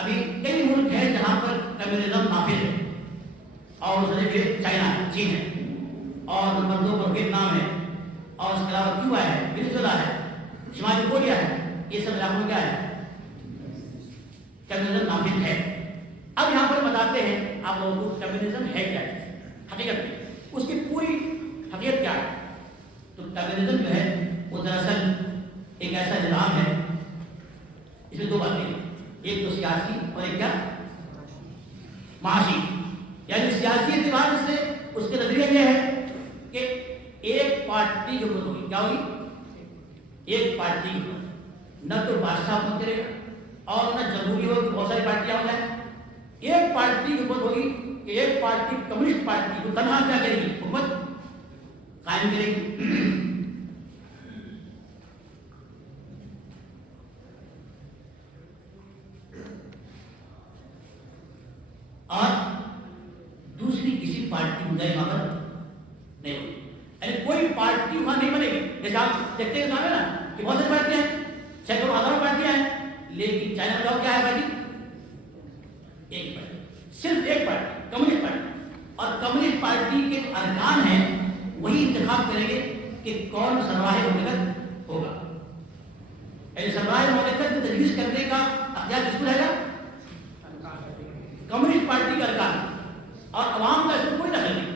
ابھی کئی ملک ہیں جہاں پر کمیونزم نافذ ہے، اور اس میں چائنا ہے، چین ہے، اور نمبر 2 پر ویتنام ہے، اور اس کے علاوہ کیوبا ہے، وینزویلا ہے، شمالی کوریا ہے، یہ سب علاقوں میں کیا ہے؟ کمیونزم نافذ ہے۔ اب یہاں پر بتاتے ہیں آپ لوگوں کو کمیونزم ہے کیا چیز، حقیقت میں اس کی پوری حقیقت کیا ہے۔ تو کمیونزم جو ہے وہ دراصل ایک ایسا نظام ہے، اس میں 2 باتیں ہیں، ایک تو سیاسی اور ایک کیا معاشی۔ یعنی سیاسی اعتبار سے اس کے نظریہ یہ ہے کہ ایک پارٹی جو ہوگی، کیا ہوگی؟ ایک پارٹی کی حکومت، نہ تو بادشاہ حکومت کرے گا اور نہ جمہوری ہوگی، بہت ساری پارٹیاں ہو جائیں، ایک پارٹی کی حکومت ہوگی کہ ایک پارٹی کمیونسٹ پارٹی جو تنہا کیا کرے گی؟ حکومت قائم کرے گی۔ اور دوسری کسی پارٹی مدعی مدد نہیں ہوگی، یعنی کوئی پارٹی وہاں نہیں بنے گی۔ جیسے آپ دیکھتے ہیں نا کہ بہت ساری پارٹیاں ہیں، سینکڑوں ہزاروں پارٹیاں ہیں، لیکن چائنا میں کیا ہے پارٹی؟ ایک پارٹی، صرف ایک پارٹی، کمیونسٹ پارٹی۔ اور کمیونسٹ پارٹی کے ارکان ہیں وہی انتخاب کریں گے کہ کون سربراہ مملکت ہوگا، یعنی سربراہ مملکت کی تجویز کرنے کا اختیار کس کو رہے گا؟ کمیونسٹ پارٹی کا ارکان، اور عوام کا اس میں کوئی دخل نہیں۔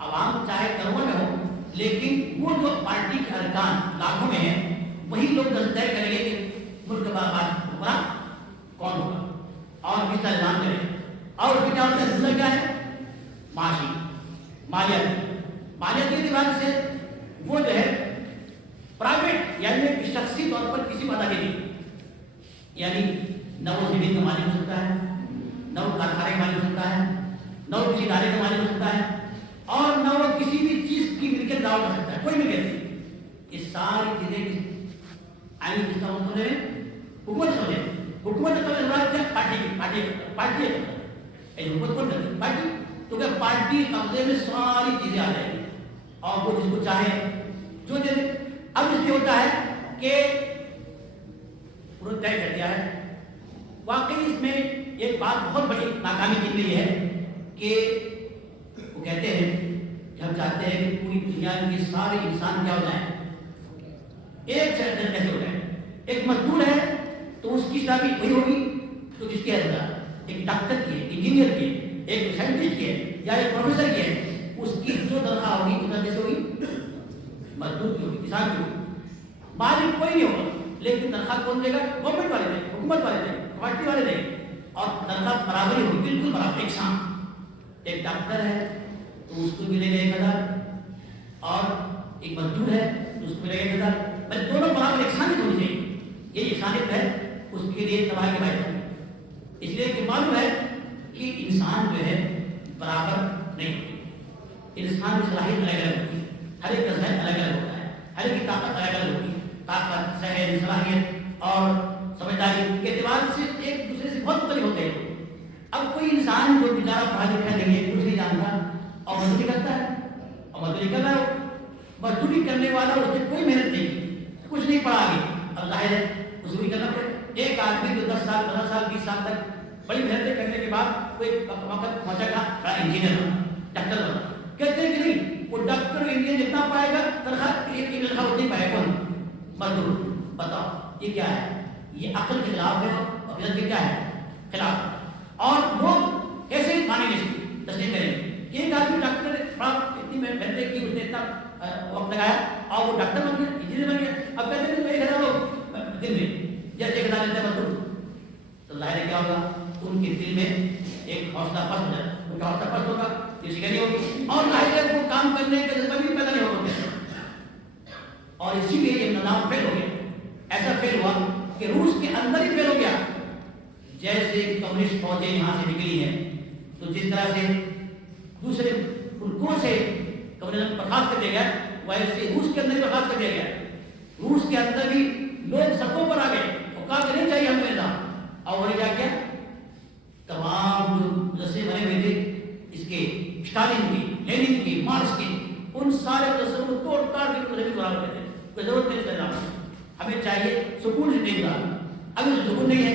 عوام چاہے کروڑوں میں ہو، لیکن وہ جو پارٹی کے ارکان لاکھوں میں ہیں وہی لوگ طے کریں گے کہ ملک کا حکمران کون ہوگا اور کس طرح نظام کرے گا۔ اور اس میں کیا ہوتا ہے؟ دوسرا کیا ہے؟ معاشی، مالیاتی اعتبار سے وہ جو ہے پرائیویٹ، یعنی شخصی طور پر کسی پتہ نہیں، یعنی نہ وہ زمین کا مالک ہو سکتا ہے، نہ وہ کارخانے کا مالک ہو سکتا ہے، نہ وہ کسی ادارے کا مالک ہو سکتا ہے، اور نہ وہ کسی بھی چیز کی ملکیت دعویٰ کر سکتا ہے، کوئی ملکیت نہیں۔ یہ ساری چیزیں آئین کس کا مطلب ہے؟ حکومت سمجھے، حکومت کا مطلب ہے پارٹی حکومت کون کرتی ہے؟ پارٹی۔ تو کہ پارٹی قبضے میں ساری چیزیں آ جائیں گی اور وہ جس کو چاہے جو دے دے۔ اب اس میں ہوتا ہے کہ انہوں نے طے کر دیا ہے، واقعی اس میں ایک بات بہت بڑی ناکامی کی گئی ہے کہ وہ کہتے ہیں کہ ہم چاہتے ہیں کہ پوری دنیا کے سارے انسان کیا ہو جائیں، ایک جیسے ہو جائیں۔ ایک مزدور ہے تو اس کی تعبیر وہی ہوگی تو کس کی ہے؟ ایک ڈاکٹر کی ہے، انجینئر کی ہے، ایک سائنٹسٹ کی ہے یا ایک پروفیسر کی ہے، اس کی جو تنخواہ ہوگی اتنا کیسے ہوگی؟ مزدور کی ہوگی، کسان کی ہوگی۔ مالک کوئی نہیں ہوگا، لیکن تنخواہ کون دے گا؟ گورنمنٹ والے دیں گے، حکومت والے دیں گے، پارٹی والے دیں گے، اور تنخواہ برابر ہی ہوگی، بالکل برابر، ایک سان۔ ایک ڈاکٹر ہے تو اس کو ملے گا 1000، اور ایک مزدور ہے تو اس کو ملے گا 1000۔ بس دونوں برابر یکسانیت ہونی چاہیے۔ یہ یکسانیت ہے اس کے لیے تباہی کے باعث ہے، اس لیے کہ معلوم ہے کہ انسان جو ہے برابر نہیں ہوتی، انسان کی صلاحیت الگ الگ ہوتی ہے، ہر ایک کا ذہن الگ الگ ہوتا ہے، ہر ایک کی طاقت الگ الگ ہوتی ہے، طاقت، ذہن، صلاحیت اور سمجھداری کے اعتبار سے ایک دوسرے سے بہت مختلف ہوتے ہیں۔ اب کوئی انسان جو بیچارہ پڑھا لکھا نہیں ہے، کچھ نہیں جانتا اور مزدوری کرتا ہے، اور مزدوری کر رہا ہے، مزدوری کرنے والا اس نے کوئی محنت نہیں کی، کچھ نہیں پڑھا آگے، اب ظاہر ہے مزدوری کرنا پڑے۔ ایک آدمی جو 10 سال 15 سال 20 سال تک بڑی محنتیں کرنے کے بعد کوئی وقت پہنچا تھا بڑا انجینئر بنا، ڈاکٹر بنا، کہتے ہیں کہ نہیں وہ ڈاکٹر انجینئر جتنا پائے گا تنخواہ ایک تنخواہ اتنی پائے گا مزدور۔ بتاؤ یہ کیا ہے؟ یہ عقل کے خلاف ہے اور فطرت کے کیا ہے؟ خلاف۔ اور لوگ کیسے مانیں گے، تسلیم کریں گے کہ ایک آدمی ڈاکٹر اتنی محنتیں کی، اس نے اتنا وقت لگایا اور وہ ڈاکٹر بن گیا، انجینئر بن گیا۔ اب کہتے ہیں 1000 لوگ دن میں جیسے 1000 لیتے ہیں مزدور، تو ظاہر کیا ہوگا؟ ان کے دل میں ایک حوصلہ پست ہو جائے، ان کا حوصلہ پست ہوگا، کسی کا نہیں ہوگی، اور ظاہر ہے وہ کام کرنے کا جذبہ بھی پیدا نہیں ہوگا۔ اور اسی لیے یہ نظام فیل ہو گیا۔ ایسا فیل ہوا کہ روس کے اندر ہی فیل ہو گیا۔ جیسے کمیونسٹ فوجیں یہاں سے نکلی ہیں تو جس طرح سے دوسرے ملکوں سے کمیونزم برخاست کر دیا گیا، ویسے روس کے اندر ہی برخاست کر دیا گیا۔ روس کے اندر بھی لوگ سڑکوں پر آ گئے اور کہا کہ نہیں چاہیے ہم کو نظام، اور انہوں نے کیا کیا؟ تمام جو رسے بنے ہوئے تھے اس کے، اسٹالن کی، لینن کی، مارکس کی، ان سارے رسوں کو توڑ تاڑ کے مذہبی قرار کرتے ہیں، کوئی ضرورت نہیں اس کا نام، ہمیں چاہیے سکون سے نہیں گزارنا۔ اب اس سکون نہیں ہے،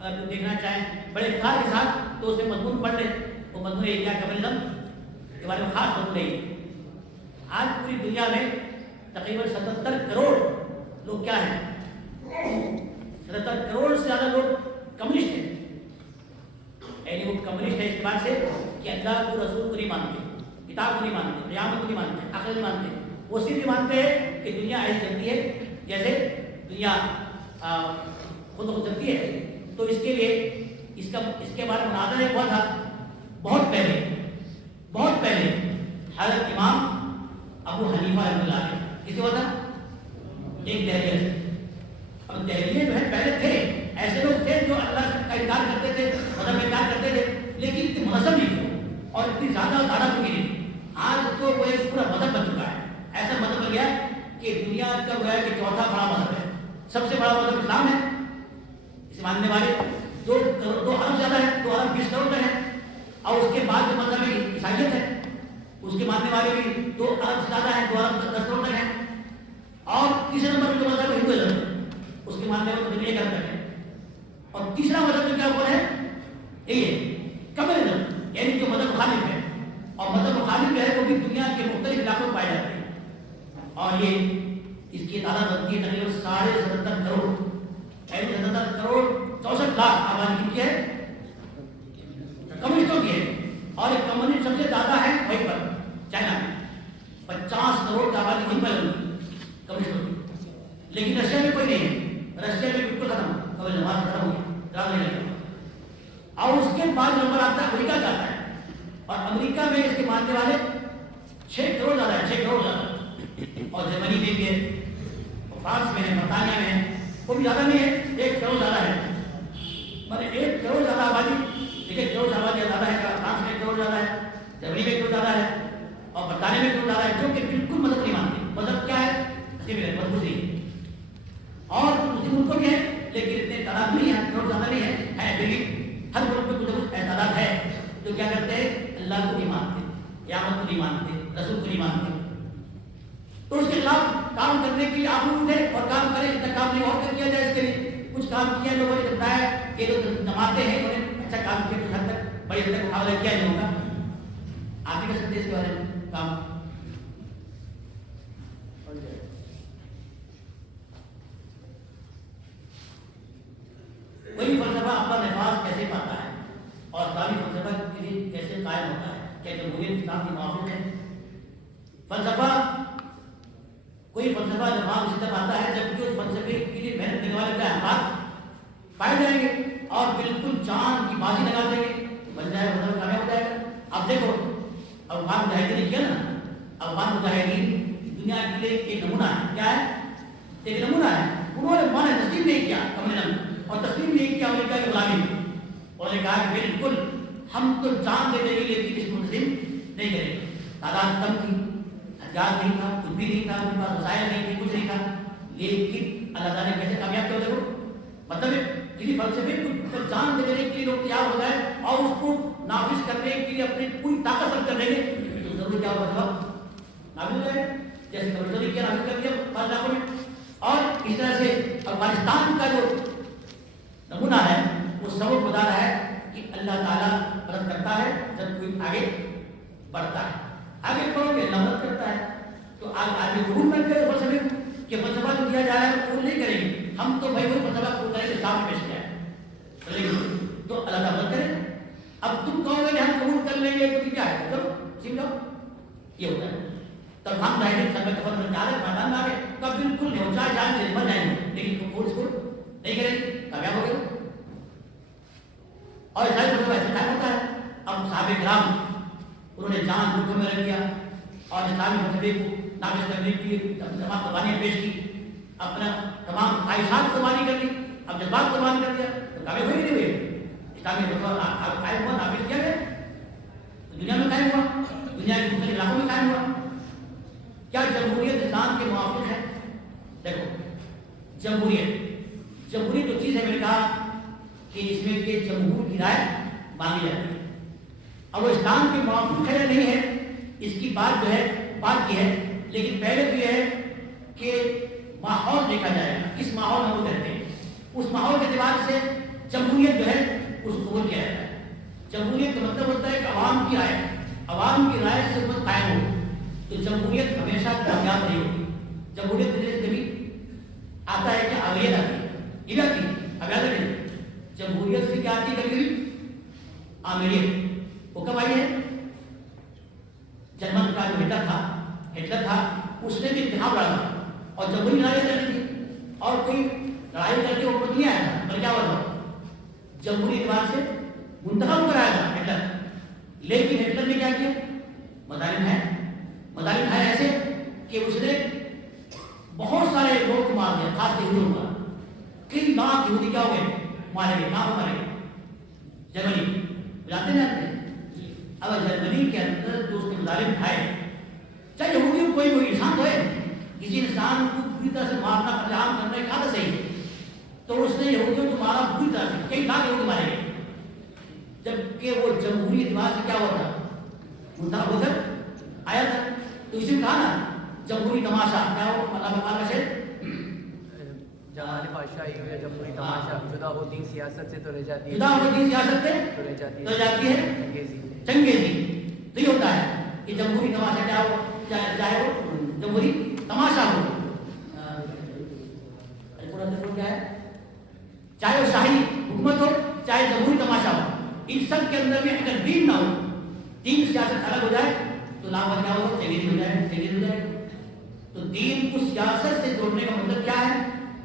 اگر دیکھنا چاہیں بڑے افتخار کے ساتھ تو اس میں مضمون پڑھ لیں، وہ مضمون کیا کمیونزم کے بارے میں خاص مضمون ہے۔ آج پوری دنیا میں تقریباً 77 کروڑ لوگ کیا ہیں، 77 کروڑ سے زیادہ لوگ کمیونسٹ ہیں، یعنی وہ کمیونسٹ ہے اس بات سے کہ اللہ کو، رسول کو نہیں مانتے، کتاب کو نہیں مانتے، قیامت کو نہیں مانتے، آخرت نہیں مانتے، وہ صرف یہ مانتے ہیں کہ دنیا ایسی چلتی ہے جیسے دنیا خود چلتی ہے۔ تو اس کے لیے اس کے بارے میں مناظرہ ہوا تھا بہت پہلے حضرت امام ابو حنیفہ رحمۃ اللہ علیہ، کسی ہوا تھا ایک دہلیہ سے۔ اب دہلیے جو ہے پہلے تھے، ایسے لوگ تھے جو اللہ کا انکار کرتے تھے، مذہب کا انکار کرتے تھے، لیکن اتنے مذہب نہیں تھے اور اتنی زیادہ چکی نہیں۔ آج تو وہ ایک پورا مذہب بن چکا ہے، ایسا مذہب بن گیا کہ دنیا کا وہ ہے کہ چوتھا بڑا مذہب ہے، سب سے بڑا مذہب اسلام ہے۔ اس ماننے والے 2 ارب زیادہ ہے، 2 ارب 20 کروڑ ہے، اور اس کے بعد جو مذہب ہے عیسائیت ہے، اس کے ماننے والے بھی 2 ارب سے زیادہ ہیں، 2 ارب 10 کروڑ ہیں، اور تیسرے نمبر پہ جو مذہب ہے ہندوازم، اس کے ماننے والے 1 ارب ہے، اور تیسرا مذہب کیا ہوا ہے یہ کمیونزم، یعنی جو مذہب مخالف ہے، اور مذہب مخالف جو ہے وہ بھی دنیا کے مختلف علاقوں میں پائے جاتے ہیں، اور یہ اس کی تعداد بنتی ہے تقریباً 77.5 کروڑ، یعنی 77 کروڑ 64 لاکھ آبادی کی ہے کمیونسٹوں کی ہے، اور ایک کمیونسٹ سب سے زیادہ ہے وہیں پر چائنا میں 50 کروڑ کی آبادی وہیں پر کمیونسٹوں کی، لیکن رشیا میں کوئی نہیں ہے، رشیا میں بالکل ختم، کمیونزم ختم ہو گیا، اور اس کے بعد نمبر آتا ہے امریکہ کا آتا ہے، اور امریکہ میں اس کے ماننے والے 6 کروڑ زیادہ ہے، 6 کروڑ زیادہ، اور جرمنی میں بھی ہے، اور فرانس میں ہے، برطانیہ میں ہے، وہ بھی زیادہ نہیں ہے، 1 کروڑ زیادہ ہے، مطلب 1 کروڑ زیادہ آبادی، 1 کروڑ آبادی زیادہ ہے، فرانس میں 1 کروڑ زیادہ ہے، جرمنی میں 1 کروڑ زیادہ ہے، اور برطانیہ میں 1 کروڑ زیادہ ہے، جو کہ بالکل مذہب نہیں مانتے۔ مذہب کیا ہے؟ مذہب نہیں، اور مسلم ملکوں کے ہیں لیکن اتنے تعداد نہیں ہے، کروڑ زیادہ نہیں ہے، پھر بھی ہر ملک میں کچھ تعداد ہے جو کیا کرتے ہیں، اللہ کو نہیں مانتے، قیامت کو نہیں مانتے، رسول کو نہیں مانتے۔ تو اس کے خلاف کام کرنے کے لیے آپ لوگ اٹھے اور کام کریں، اتنا کام نہیں اور کیا جائے، اس کے لیے کچھ کام کیا لوگوں نے بتایا کہ جو جماعتیں ہیں انہوں نے اچھا کام کیا، کچھ حد تک بڑی حد تک مقابلہ کیا نہیں ہوگا، آپ ہی کر سکتے اس کے بارے میں کام۔ کوئی فلسفہ اپنا نفاذ کیسے پاتا ہے اور اسلامی فلسفہ کے لیے کیسے قائم ہوتا ہے، کیا جمہوریت اسلام کی موافق ہے؟ فلسفہ، کوئی فلسفہ نفاذ اسی طرح آتا ہے جبکہ اس فلسفے کے لیے محنت کرنے والے کا احمد پائے جائیں گے اور بالکل جان کی بازی لگا دیں گے، بن جائے مطلب کامیاب ہو جائے گا۔ اب دیکھو افغان مجاہدین نے کیا نا، افغان مجاہدین دنیا کے لیے ایک نمونہ ہے، کیا ہے؟ ایک نمونہ ہے، انہوں نے مانا تسلیم نہیں کیا کمیونزم اور تسلیم نہیں کیا امریکہ کی غلامی، اور نے کہا کہ بالکل ہم تو جان دے دیں گے لیکن اس کو تسلیم نہیں کریں گے۔ تعداد کم تھی، ہتھیار نہیں تھا، کچھ بھی نہیں تھا، ان کے پاس وسائل نہیں تھے، کچھ نہیں تھا، لیکن اللہ تعالیٰ نے کیسے کامیاب کیا؟ دیکھو مطلب کسی فلسفے کو جان دے دینے کے لیے لوگ تیار ہو جائے اور اس کو نافذ کرنے کے لیے اپنی پوری طاقت سب کر دیں گے تو ضرور کیا ہوگا؟ نافذ ہو جائے، جیسے کمیونزم نے کیا نافذ کر دیا 5 علاقوں میں۔ اور اس طرح سے افغانستان کا جو نمونہ ہے وہ سبب بتا رہا ہے کہ اللہ تعالیٰ مدد کرتا ہے جب کوئی آگے بڑھتا ہے، آگے بڑھو گے اللہ مدد کرتا ہے۔ تو آگے قبول کر کے فلسفے کہ فلسفہ جو دیا جا رہا ہے قبول نہیں کریں گے ہم، تو بھائی وہی فلسفہ قبول کریں گے اسلام میں پیش کیا ہے، تو اللہ تعالیٰ مدد کرے۔ اب تم کہو گے کہ ہم قبول کر لیں گے تو کیا ہے؟ چلو سیکھ جاؤ، یہ ہوتا ہے۔ تب ہم ظاہر سب میں کفر میں جا رہے میدان میں آ گئے، کب بالکل نہیں ہو چاہے جان سے مر جائیں گے لیکن تم فورس نہیں کریں گے، کامیاب ہو گئے۔ اور اسلامی فلسفہ ایسا کیا ہوتا ہے؟ اب صحابہ کرام انہوں نے جان حکم میں رکھ دیا اور اسلامی فلسفے کو نافذ کرنے کے لیے تمام قربانیاں پیش کی، اپنا تمام خواہشات قربانی کر دی، اب جذبات قربانی کر دیا، تو کامیاب ہوئی نہیں ہوئے؟ اسلامی فلسفہ قائم ہوا، نافذ کیا گیا، دنیا میں قائم ہوا، دنیا کے مختلف علاقوں میں قائم ہوا۔ کیا جمہوریت اسلام کے موافق ہے؟ دیکھو جمہوریت جو چیز ہے، میں نے کہا کہ اس میں کہ جمہور کی رائے مانگی جاتی ہے، اب وہ اسلام کے موافق ہے یا نہیں ہے اس کی بات جو ہے بات کی ہے، لیکن پہلے تو یہ ہے کہ ماحول دیکھا جائے گا، کس ماحول میں وہ رہتے ہیں، اس ماحول کے اعتبار سے جمہوریت جو ہے اس کو قبول کیا جاتا ہے. جمہوریت کا مطلب ہوتا ہے کہ عوام کی رائے سے حکومت قائم ہو. تو جمہوریت ہمیشہ کامیاب نہیں ہوتی. جمہوریت کے لیے کبھی آتا ہے کہ اغلیت آتی ہے، یہ آتی ہے اغلیت نہیں. جمہوریت سے کیا آتی ہے کبھی آمریت. وہ کب آئی ہے؟ جرمن کا جو ہٹلر تھا اس نے بھی انتخاب لڑا تھا اور جمہوری لڑائی چلی تھی اور کوئی لڑائی کر کے اوپر نہیں آیا تھا. پر کیا ہوا تھا؟ جمہوری اعتبار سے منتخب کرایا تھا ہٹلر. لیکن ہٹلر نے کیا کیا؟ مظالم ہے ایسے کہ اس نے بہت سارے لوگ کو مار دیا، خاص یہودیوں کا. کئی لاکھ یہودی کیا ہو گئے؟ مارے گئے. کہاں مارے گئے؟ جرمنی. جانتے ہیں اب جرمنی کے اندر جو اس کے مظالم کھائے، چاہے یہودی کوئی انسان تو ہے، کسی انسان کو پوری طرح سے مارنا عام کرنا کہاں تھا صحیح ہے. تو اس نے یہودیوں کو مارا پوری طرح سے، کئی لاکھ یہودی مارے گئے. جبکہ وہ جمہوری اعتبار سے کیا ہوا تھا؟ منتخب ہو کر آیا تھا. تو اسی نے کہا نا جمہوری تماشا کیا ہو اللہ سے جمال بادشاہی ہو یا جمہوری تماشا جدا ہوتی سیاست سے تو رہ جاتی ہے، جدا ہوتی سیاست سے تو رہ جاتی ہے چنگیزی. تو یہ ہوتا ہے کہ جمہوری تماشا کیا ہو، چاہے وہ جمہوری تماشا ہو، کیا ہے، چاہے وہ شاہی حکومت ہو چاہے جمہوری تماشا ہو. ان سب کے اندر بھی اگر دین نہ ہو، دین سیاست الگ ہو جائے تو لاپت کیا ہو، چنگیزی ہو جائے. تو دین کو سیاست سے جوڑنے کا مطلب کیا ہے؟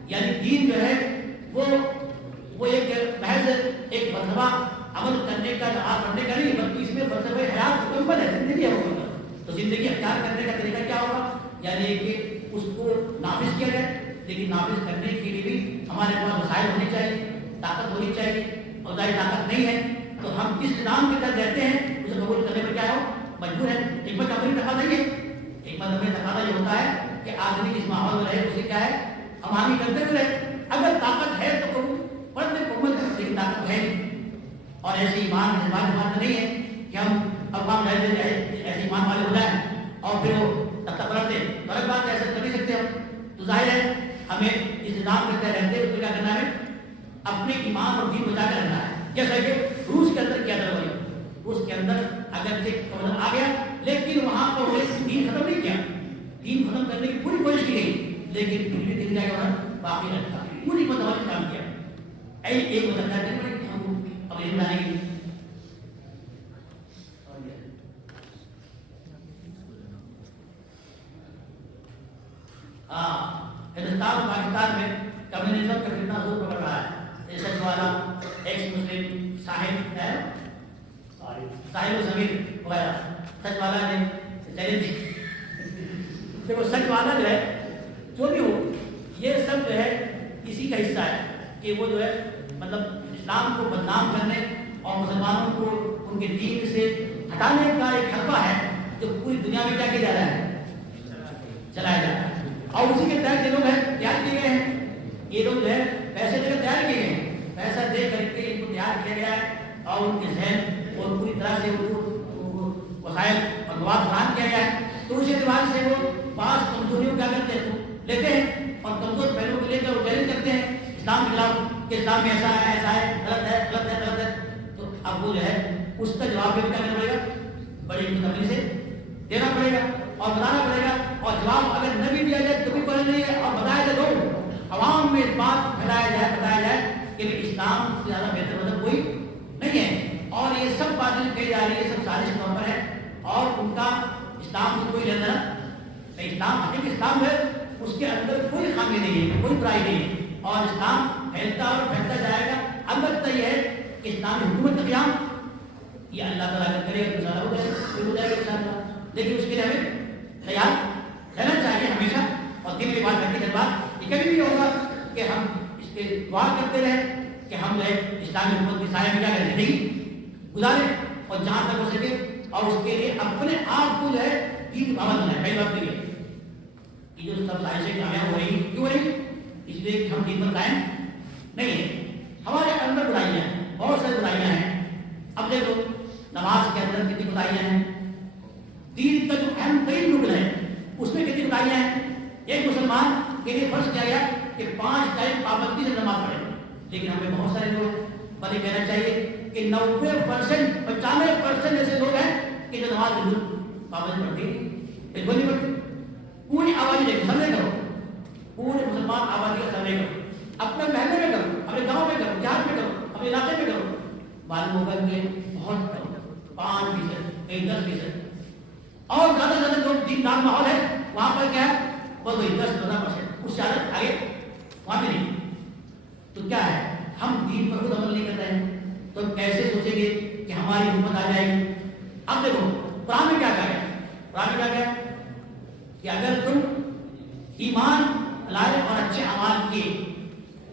یعنی دین جو ہے وہ ایک محض ایک فلسفہ عمل کرنے کا کرنے کا نہیں، بلکہ اس میں فلسفہ حیات مکمل ہے، زندگی ہے وہ. تو زندگی اختیار کرنے کا طریقہ کیا ہوگا؟ یعنی کہ اس کو نافذ کیا جائے. لیکن نافذ کرنے کے لیے بھی ہمارے پاس وسائل ہونے چاہیے، طاقت ہونی چاہیے. اور ظاہر طاقت نہیں ہے تو ہم جس نظام کے تحت رہتے ہیں اسے قبول کرنے پر کیا ہو مجبور ہے. حکمت عملی تقاضا یہ حکمت عملی تقاضا یہ ہوتا ہے کہ آدمی جس ماحول میں رہے اسے کیا ہے ہمانی کرتے ہوئے رہے. اگر طاقت ہے تو پڑھنے کو مت لیکن طاقت ہے نہیں. اور ایسے ایمان بات نہیں ہے کہ ہم اب ایسے ایمان والے ہو جائیں اور پھر وہ تختہ پلٹ دیں. غلط بات ایسا کر نہیں سکتے ہم. تو ظاہر ہے ہمیں اس نظام کے تحت رہتے ہوئے کیا کرنا ہے؟ اپنے ایمان اور دین بچا کر رہنا ہے. جیسا کہ روس کے اندر کیا تھا، روس کے اندر اگر کمزور آ گیا لیکن وہاں پر دین ختم نہیں کیا. دین ختم کرنے کی پوری کوشش کی گئی لیکن پھر بھی دین جائے باقی رکھا، پوری متوازن کام کیا. ایک مطلب کرتے ہیں کہ ہم اپنے جانے کی ہندوستان اور پاکستان میں کمیونزم کا کتنا زور پکڑ رہا ہے. سچ والا ایکس مسلم صاحب ہے صاحب زمین وغیرہ، سچ والا نے چیلنج. دیکھو سچ والا جو ہے جو بھی ہو یہ سب جو ہے اسی کا حصہ ہے کہ وہ جو ہے مطلب اسلام کو بدنام کرنے اور مسلمانوں کو ان کے دین سے ہٹانے کا ایک حربہ ہے جو پوری دنیا میں کیا کیا جا رہا ہے چلایا جا رہا ہے. اور اسی کے تحت یہ لوگ ہیں تیار کیے گئے ہیں. یہ لوگ جو ہے پیسے دے کر تیار کیے گئے ہیں، پیسہ دے کر کے ان کو تیار کیا گیا ہے اور ان کے ذہن اور پوری طرح سے ان کو وسائل اور مواد فراہم کیا گیا ہے. تو اس اعتبار سے وہ بعض کمزوریوں کیا کرتے ہیں لیتے ہیں اور کمزور پہلوؤں کو لے کر وہ چیلنج کرتے ہیں اسلام کے خلاف کہ اسلام میں ایسا ہے غلط ہے غلط ہے غلط ہے. تو اب وہ جو ہے اس کا جواب بھی کیا کرنا پڑے گا، بڑی تبدیلی سے دینا پڑے گا اور بتانا پڑے گا. اور جواب اگر نہ بھی دیا جائے تو بھی کوئی نہیں ہے اور بتایا جائے لوگ عوام میں اس بات بتایا جائے کہ اسلام سے زیادہ بہتر مطلب کوئی نہیں ہے. اور یہ سب باتیں کہی جا رہی ہے سب سازش کے طور پر ہے اور ان کا اسلام سے کوئی لینا نہیں. اسلام حقیقی اسلام ہے، اس کے اندر کوئی خامی نہیں ہے، کوئی برائی نہیں ہے اور اسلام پھیلتا اور پھیلتا جائے گا. البتہ یہ ہے کہ اسلامی حکومت کا قیام یہ اللہ تعالیٰ اگر کرے گا تو ہو جائے گا ان شاء اللہ. لیکن اس کے لیے ہمیں تیار رہنا چاہیے ہمیشہ. اور دل کی بات کرنے کے بعد یہ کبھی بھی ہوگا کہ ہم اس کے دعا کرتے رہیں کہ ہم جو ہے اسلامی حکومت کے سائے میں کیا کریں زندگی گزاریں اور جہاں تک ہو سکے اور اس کے لیے اپنے آپ کو جو ہے دین کی پابند بنائیں. پہلی بات یہ کہ جو سب سازشیں کامیاب ہو رہی کیوں رہی؟ اس لیے کہ ہم دین پر قائم نہیں ہیں. ہمارے اندر برائیاں ہیں، بہت ساری برائیاں ہیں. اب دیکھو نماز کے اندر کتنی برائیاں ہیں، دین کا جو اہم ترین رکن ہے اس میں کتنی برائیاں ہیں. ایک مسلمان کے لیے فرض کیا گیا کہ 5 ٹائم پابندی سے نماز پڑھے، لیکن ہمیں بہت سارے لوگ بلکہ کہنا چاہیے کہ 90%، 95% ایسے لوگ ہیں کہ جو نماز بالکل پابند پڑھتی بالکل نہیں پڑھتی. پوری آبادی دیکھو، سروے کرو، پورے مسلمان آبادی کا سروے کرو، اپنے محلے میں کرو، اپنے گاؤں میں کرو، دیہات میں کرو، اپنے علاقے میں کرو، معلوم ہوگا کہ بہت کم، 5%، کہیں 10%، اور زیادہ سے زیادہ جو دیندار ماحول ہے وہاں پر کیا ہے وہ 10-15%، اس سے زیادہ آگے وہاں پہ نہیں. تو کیا ہے، ہم دین پر خود عمل نہیں کر رہے ہیں تو کیسے سوچیں گے کہ ہماری حکومت آ جائے گی. اب دیکھو قرآن میں کیا کہا ہے، قرآن میں کیا کہا کہ اگر تم ایمان لائے اور اچھے اعمال کیے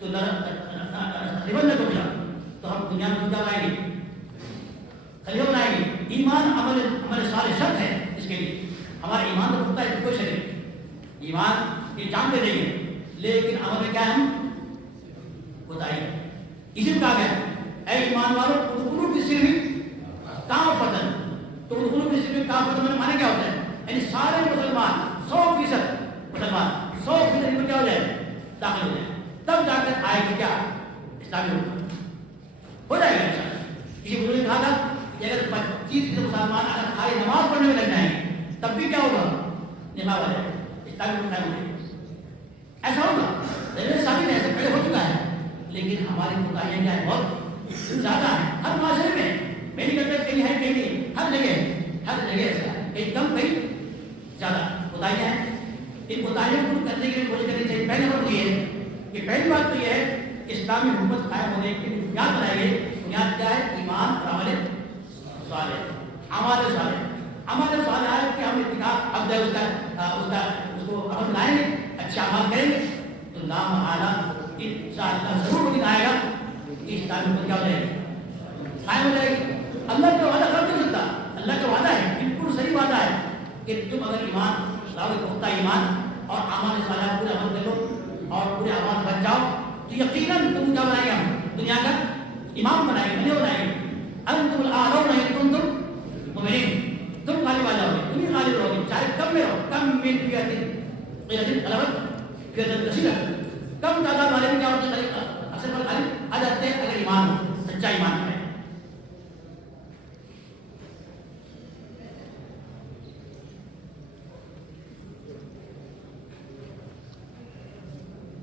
تو تو ہم دنیا میں کیا لائیں گے، خلیفہ بنائیں گے. ایمان عمل صالح شرط ہے اس کے لیے. ہمارا ایمان تو پختہ ہے، کوئی شک نہیں، ایمان کی جان دے دیں گے، لیکن عمل میں کیا ہے، ہم بتائیے. اسی میں کہا گیا اے ایمان والوں ادخلوا فی السلم کافۃ. تو ادخلوا فی السلم کافۃ میں معنی کیا ہوتا ہے، یعنی سارے مسلمان 100% مسلمان 100% میں کیا ہو جائے، داخل ہو جائے، تب جا کر آئے گی کیا اسلامی حکومت ہو جائے گا انشاءاللہ. کسی بزرگ نے کہا تھا کہ اگر 25% مسلمان اگر خالی نماز پڑھنے میں لگ جائیں گے تب بھی کیا ہوگا، نماز ہو جائے گا، اسلامی حکومت ہو جائے گی. ایسا ہوگا لیکن ثابت ہے، ایسا پہلے ہو چکا ہے، لیکن ہماری کوتاہیاں کیا ہے، بہت زیادہ ہیں ہر معاشرے میں. میں نہیں کہتا کہیں ہے کہیں نہیں، ہر جگہ ایسا ہے، کہیں کم کہیں زیادہ کوتاہیاں ہیں. ان کوتاہیوں کو کرنے کے لیے کوشش کرنی چاہیے. پہلی بات یہ ہے کہ پہلی بات تو یہ ہے کہ اسلامی حکومت قائم ہونے کی بنیاد بنائیں گے. بنیاد کیا ہے، ایمان اور عمل صالح. عمل صالح ہے کہ ہم اتفاق اب اس کو ہم لائیں گے، اچھا عمل کریں گے تو نام اعلیٰ انشاءاللہ ضرور ممکن آئے گا کہ اسلامی حکومت کیا ہو جائے گی، قائم ہو جائے گی. اللہ کا وعدہ کر نہیں سکتا، اللہ کا وعدہ ہے، بالکل صحیح وعدہ ہے کہ تم اگر ایمان لاؤ، پختہ ایمان اور اعمال صالحہ پورے عمل کرو اور پورے اعمال بچ جاؤ تو یقیناً تم کیا بنائیں گے، ہم دنیا کا امام بنائیں گے، بنے بنائیں گے. انتم الاعلون ان کنتم مؤمنین. تم غالب آ جاؤ گے، تم ہی غالب رہو گے، چاہے کم میں رہو. کم من فئۃ غلبت فئۃ کثیرۃ. کم تعداد والے میں کیا ہوتے ہیں، اکثر پر غالب آ جاتے ہیں اگر ایمان ہو، سچا ایمان ہے.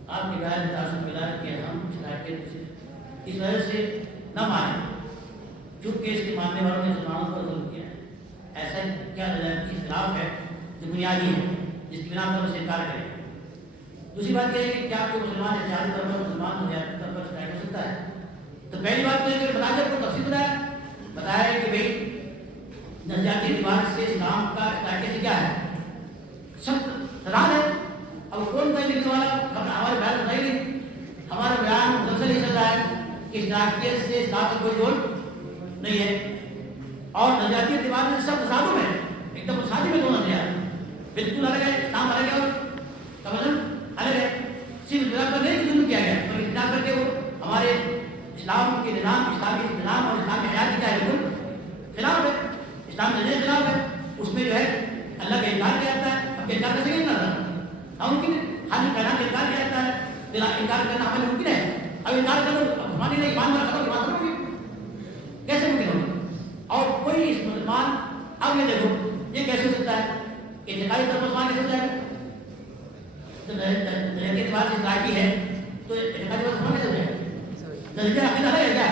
آپ کی رائے متاثر ملا کہ ہم اس وجہ سے نہ مانیں چونکہ اس کے ماننے والوں نے مسلمانوں پر ظلم کیا ہے. ایسا کیا نظر اختلاف ہے جو بنیادی ہے جس کی بنا پر اسے انکار کرے. دوسری بات یہ ہے کہ کیا کوئی مسلمان احتیاطی طور پر مسلمان نظریاتی طور پر شکایت کر سکتا ہے. تو پہلی بات یہ ہے کہ بتایا کو تفصیل بتایا کہ بھائی نظریاتی اعتبار سے اسلام کا کیسے کیا ہے، سخت تضاد ہے. اب کون کوئی لکھنے والا ہمارے بیان بتائی نہیں، ہمارا بیان مسلسل ہی چل رہا ہے کہ اشتراکیت سے اسلام کا کوئی جوڑ نہیں ہے. اور نظریاتی اعتبار سے سب تصادم ہے، ایک دم شادی میں دو نظریات بالکل الگ ہے. اسلام الگ ہے اور کمزم الگ ہے. صرف بنا کر نہیں ظلم کیا گیا اور اتنا کر کے وہ ہمارے اسلام کے نظام، اسلامی نظام اور اسلام کے حیات کیا ہے، بالکل خلاف ہے. اسلام نظریے خلاف ہے. اس میں جو ہے اللہ کا انکار کیا جاتا ہے. اب انکار کیسے نہیں کرتا، ممکن ہے حاجی کائنات کا انکار کیا جاتا ہے، انکار کرنا ہمیں ممکن ہے. اب انکار کرو ہمارے لیے ایمان والا کرو، ایمان کرو گے کیسے ممکن ہوگا. اور کوئی اس مسلمان اب یہ دیکھو یہ کیسے ہو سکتا ہے کہ انتقالی طرف مسلمان کیسے ہو جائے گا. تو نظریے کے اعتبار سے اطلاقی ہے تو انتقالی طرف مسلمان کیسے ہو جائے گا. نظریہ عقیدہ ہے کیا،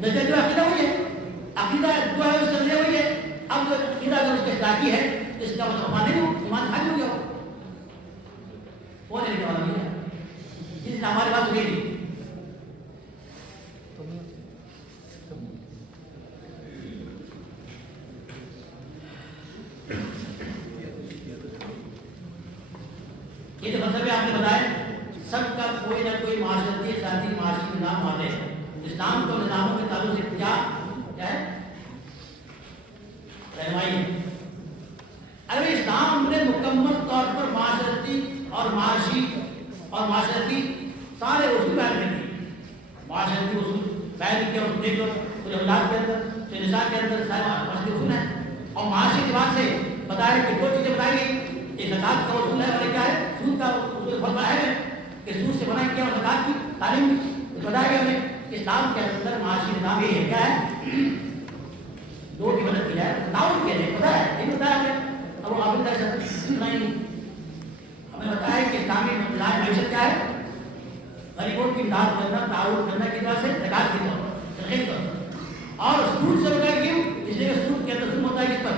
نظریہ جو عقیدہ وہی ہے، عقیدہ جو ہے اس کا نظریہ وہی ہے. اب جو عقیدہ اگر اس کا اطلاقی ہے تو اس کا مطلب مسلمان نہیں ہو، ایمان خالی ہو گیا. کون ہے لکھنے والا ہے جس نے ہمارے پاس ہوئی نہیں. یہ جو مطلب آپ نے بتایا سب کا کوئی نہ کوئی معاشرتی ذاتی معاشی نظام آتے ہیں. اسلام کو نظاموں کے تعلق سے کیا ہے رہنمائی ہے. اگر اسلام نے مکمل طور پر معاشرتی اور معاشی اور معاشرتی سارے اصول بیان کر دیے. معاشرتی اصول بیان کیا اس دیکھ لو پورے اولاد کے اندر پورے نظام کے اندر سارے معاشرتی اصول ہیں. اور معاشی اعتبار سے بتایا کہ دو چیزیں بتائی گئی، ایک زکات کا اصول ہے اور کیا ہے سود کا اصول. بہت بڑا ہے کہ سود سے منع کیا اور زکات کی تعلیم بتایا گیا ہمیں. کہ اسلام کے اندر معاشی نظام یہ ہے کیا ہے؟ دو کی مدد کی جائے، تعاون کیا جائے، پتہ ہے نہیں بتایا ہمیں؟ اب وہ آپ نہیں ہمیں بتایا کہ اسلامی نظام معیشت کیا ہے؟ غریبوں کی امداد کرنا، تعاون کرنا کی طرح سے، زکات کی طرح ترغیب کرنا، اور سود سے ہوتا ہے کیوں؟ اس لیے کہ سود کے اندر ظلم ہوتا ہے کس پر؟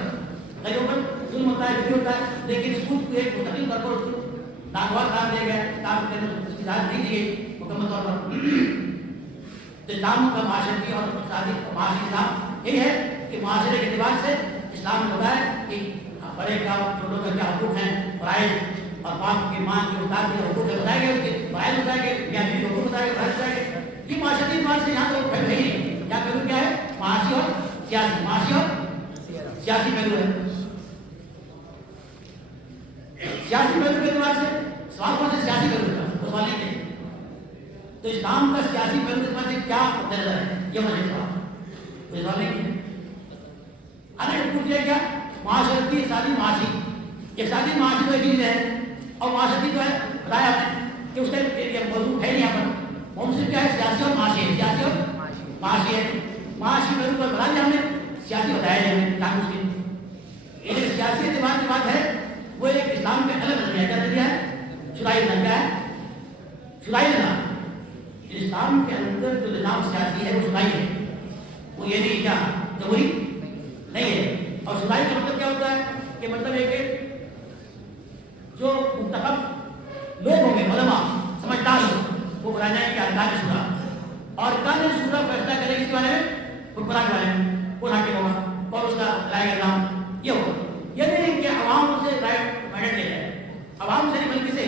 غریبوں پر ظلم ہوتا ہے، بھی ہوتا ہے، لیکن سود کو ایک مستقل طور پر اس کو ناگوار قرار دیا گیا، کام کرنے اس کی اجازت نہیں دی گئی مکمل طور پر۔ تو اسلام کا معاشرتی اور اقتصادی معاشی نظام یہ ہے کہ معاشرے کے اعتبار سے اسلام نے بتایا کہ بڑے کا چھوٹوں کا کیا حقوق ہیں، فرائض اور باپ کی ماں کی استاد کے حقوق بتائے گئے، اس کے فرائض بتائے گئے، بیان کے حقوق بتائے گئے، فرائض بتائے گئے۔ یہ معاشرتی اعتبار سے یہاں تو پہلو ہے ہی نہیں، کیا پہلو کیا ہے؟ معاشی اور سیاسی، معاشی اور سیاسی پہلو ہے۔ سیاسی پہلو کے اعتبار سے سوال کون سے سیاسی پہلو کا وہ سوال نہیں ہے، تو اسلام کا سیاسی پہلو کے اعتبار سے کیا نظر ہے یہ مجھے سوال سوال نہیں ہے۔ اگر پوچھ لیا کیا معاشرتی اقتصادی معاشی، اقتصادی معاشی تو ایک چیز ہے اور معاشرتی جو ہے بتایا آپ نے کہ اس کا موضوع ہے نہیں یہاں پر، وہ صرف کیا ہے سیاسی اور معاشی ہے، سیاسی اور معاشی ہے۔ معاشی پہلو پر بتا دیا ہم نے، سیاسی بتایا ہے ہمیں کیا کچھ نہیں۔ یہ سیاسی اعتبار کی بات ہے وہ ایک اسلام میں الگ نظریہ کیا نظریہ ہے؟ شرعی نظام کیا ہے؟ شرعی نظام۔ اسلام کے اندر جو نظام سیاسی ہے وہ شرعی ہے، وہ یہ نہیں کیا جمہوری نہیں ہے۔ اور شرعی کا مطلب کیا ہوتا ہے کہ مطلب ہے کہ جو منتخب لوگ ہوں گے، علماء سمجھدار لوگ، وہ بنا جائیں کہ ارکان شورا، اور ارکان شورا فیصلہ کرے اس کے بارے میں، حکمران کے بارے میں، کون حاکم ہوگا اور اس کا رائے کا نام یہ ہوگا۔ یہ نہیں کہ عوام سے رائے مینڈیٹ لے جائے، عوام سے نہیں بلکہ سے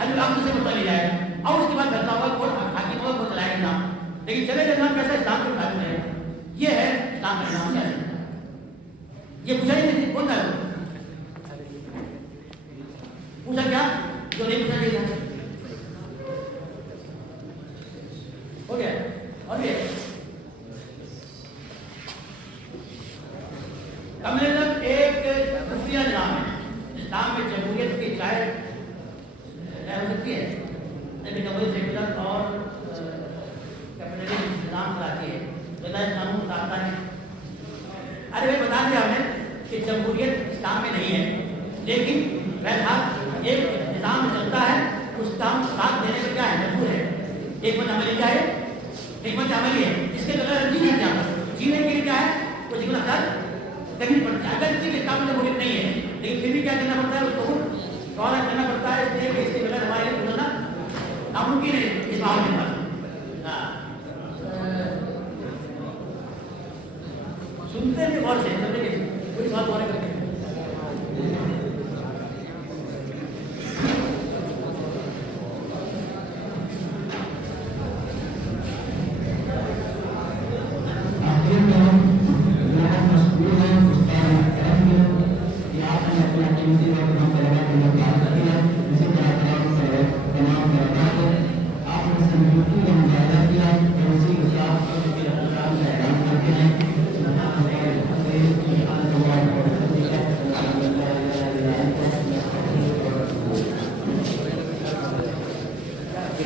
حل العقد سے مطلع لے جائے گا، اور اس کے بعد فیصلہ ہوگا کون حاکم ہوگا، کون چلائے گا نام۔ لیکن چلے گا نام کیسا؟ اسلام کے مطابق رہے گا۔ یہ ہے اسلام کا نام سیاسی۔ یہ پوچھا ہی نہیں کون تھا، پوچھا کیا جو نہیں پوچھا نہیں تھا، ہو گیا۔ اور یہ کمیونزم ایک خفیہ نظام ہے۔ اسلام میں جمہوریت کی چاہے ہو سکتی ہے، لیکن جمہوریت سیکولر اور کیپٹلزم نظام چلاتی ہے، بغیر قانون ساختہ ہے۔ ارے بھائی بتا دیا ہم نے کہ جمہوریت اسلام میں نہیں ہے، لیکن بہرحال ایک نظام چلتا ہے، اس کا ساتھ دینے کا کیا ہے؟ مجبور ہے۔ حکمت عملی کیا ہے؟ حکمت عملی ہے، اس کے بغیر جی نہیں جاتا۔ جینے کے لیے کیا ہے؟ کچھ حکمت اختیار کرنی پڑتی ہے۔ اگر کسی کے اسلام میں جمہوریت نہیں ہے، لیکن پھر بھی کیا کرنا پڑتا ہے؟ اس کو دورہ کرنا پڑتا ہے، اس لیے کہ اس کے بغیر ہمارے لیے گزرنا ناممکن ہے اس ماحول کے پاس۔ سنتے بھی غور سے، سمجھے کہ کوئی سوال غور کرتے ہیں۔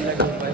Gracias.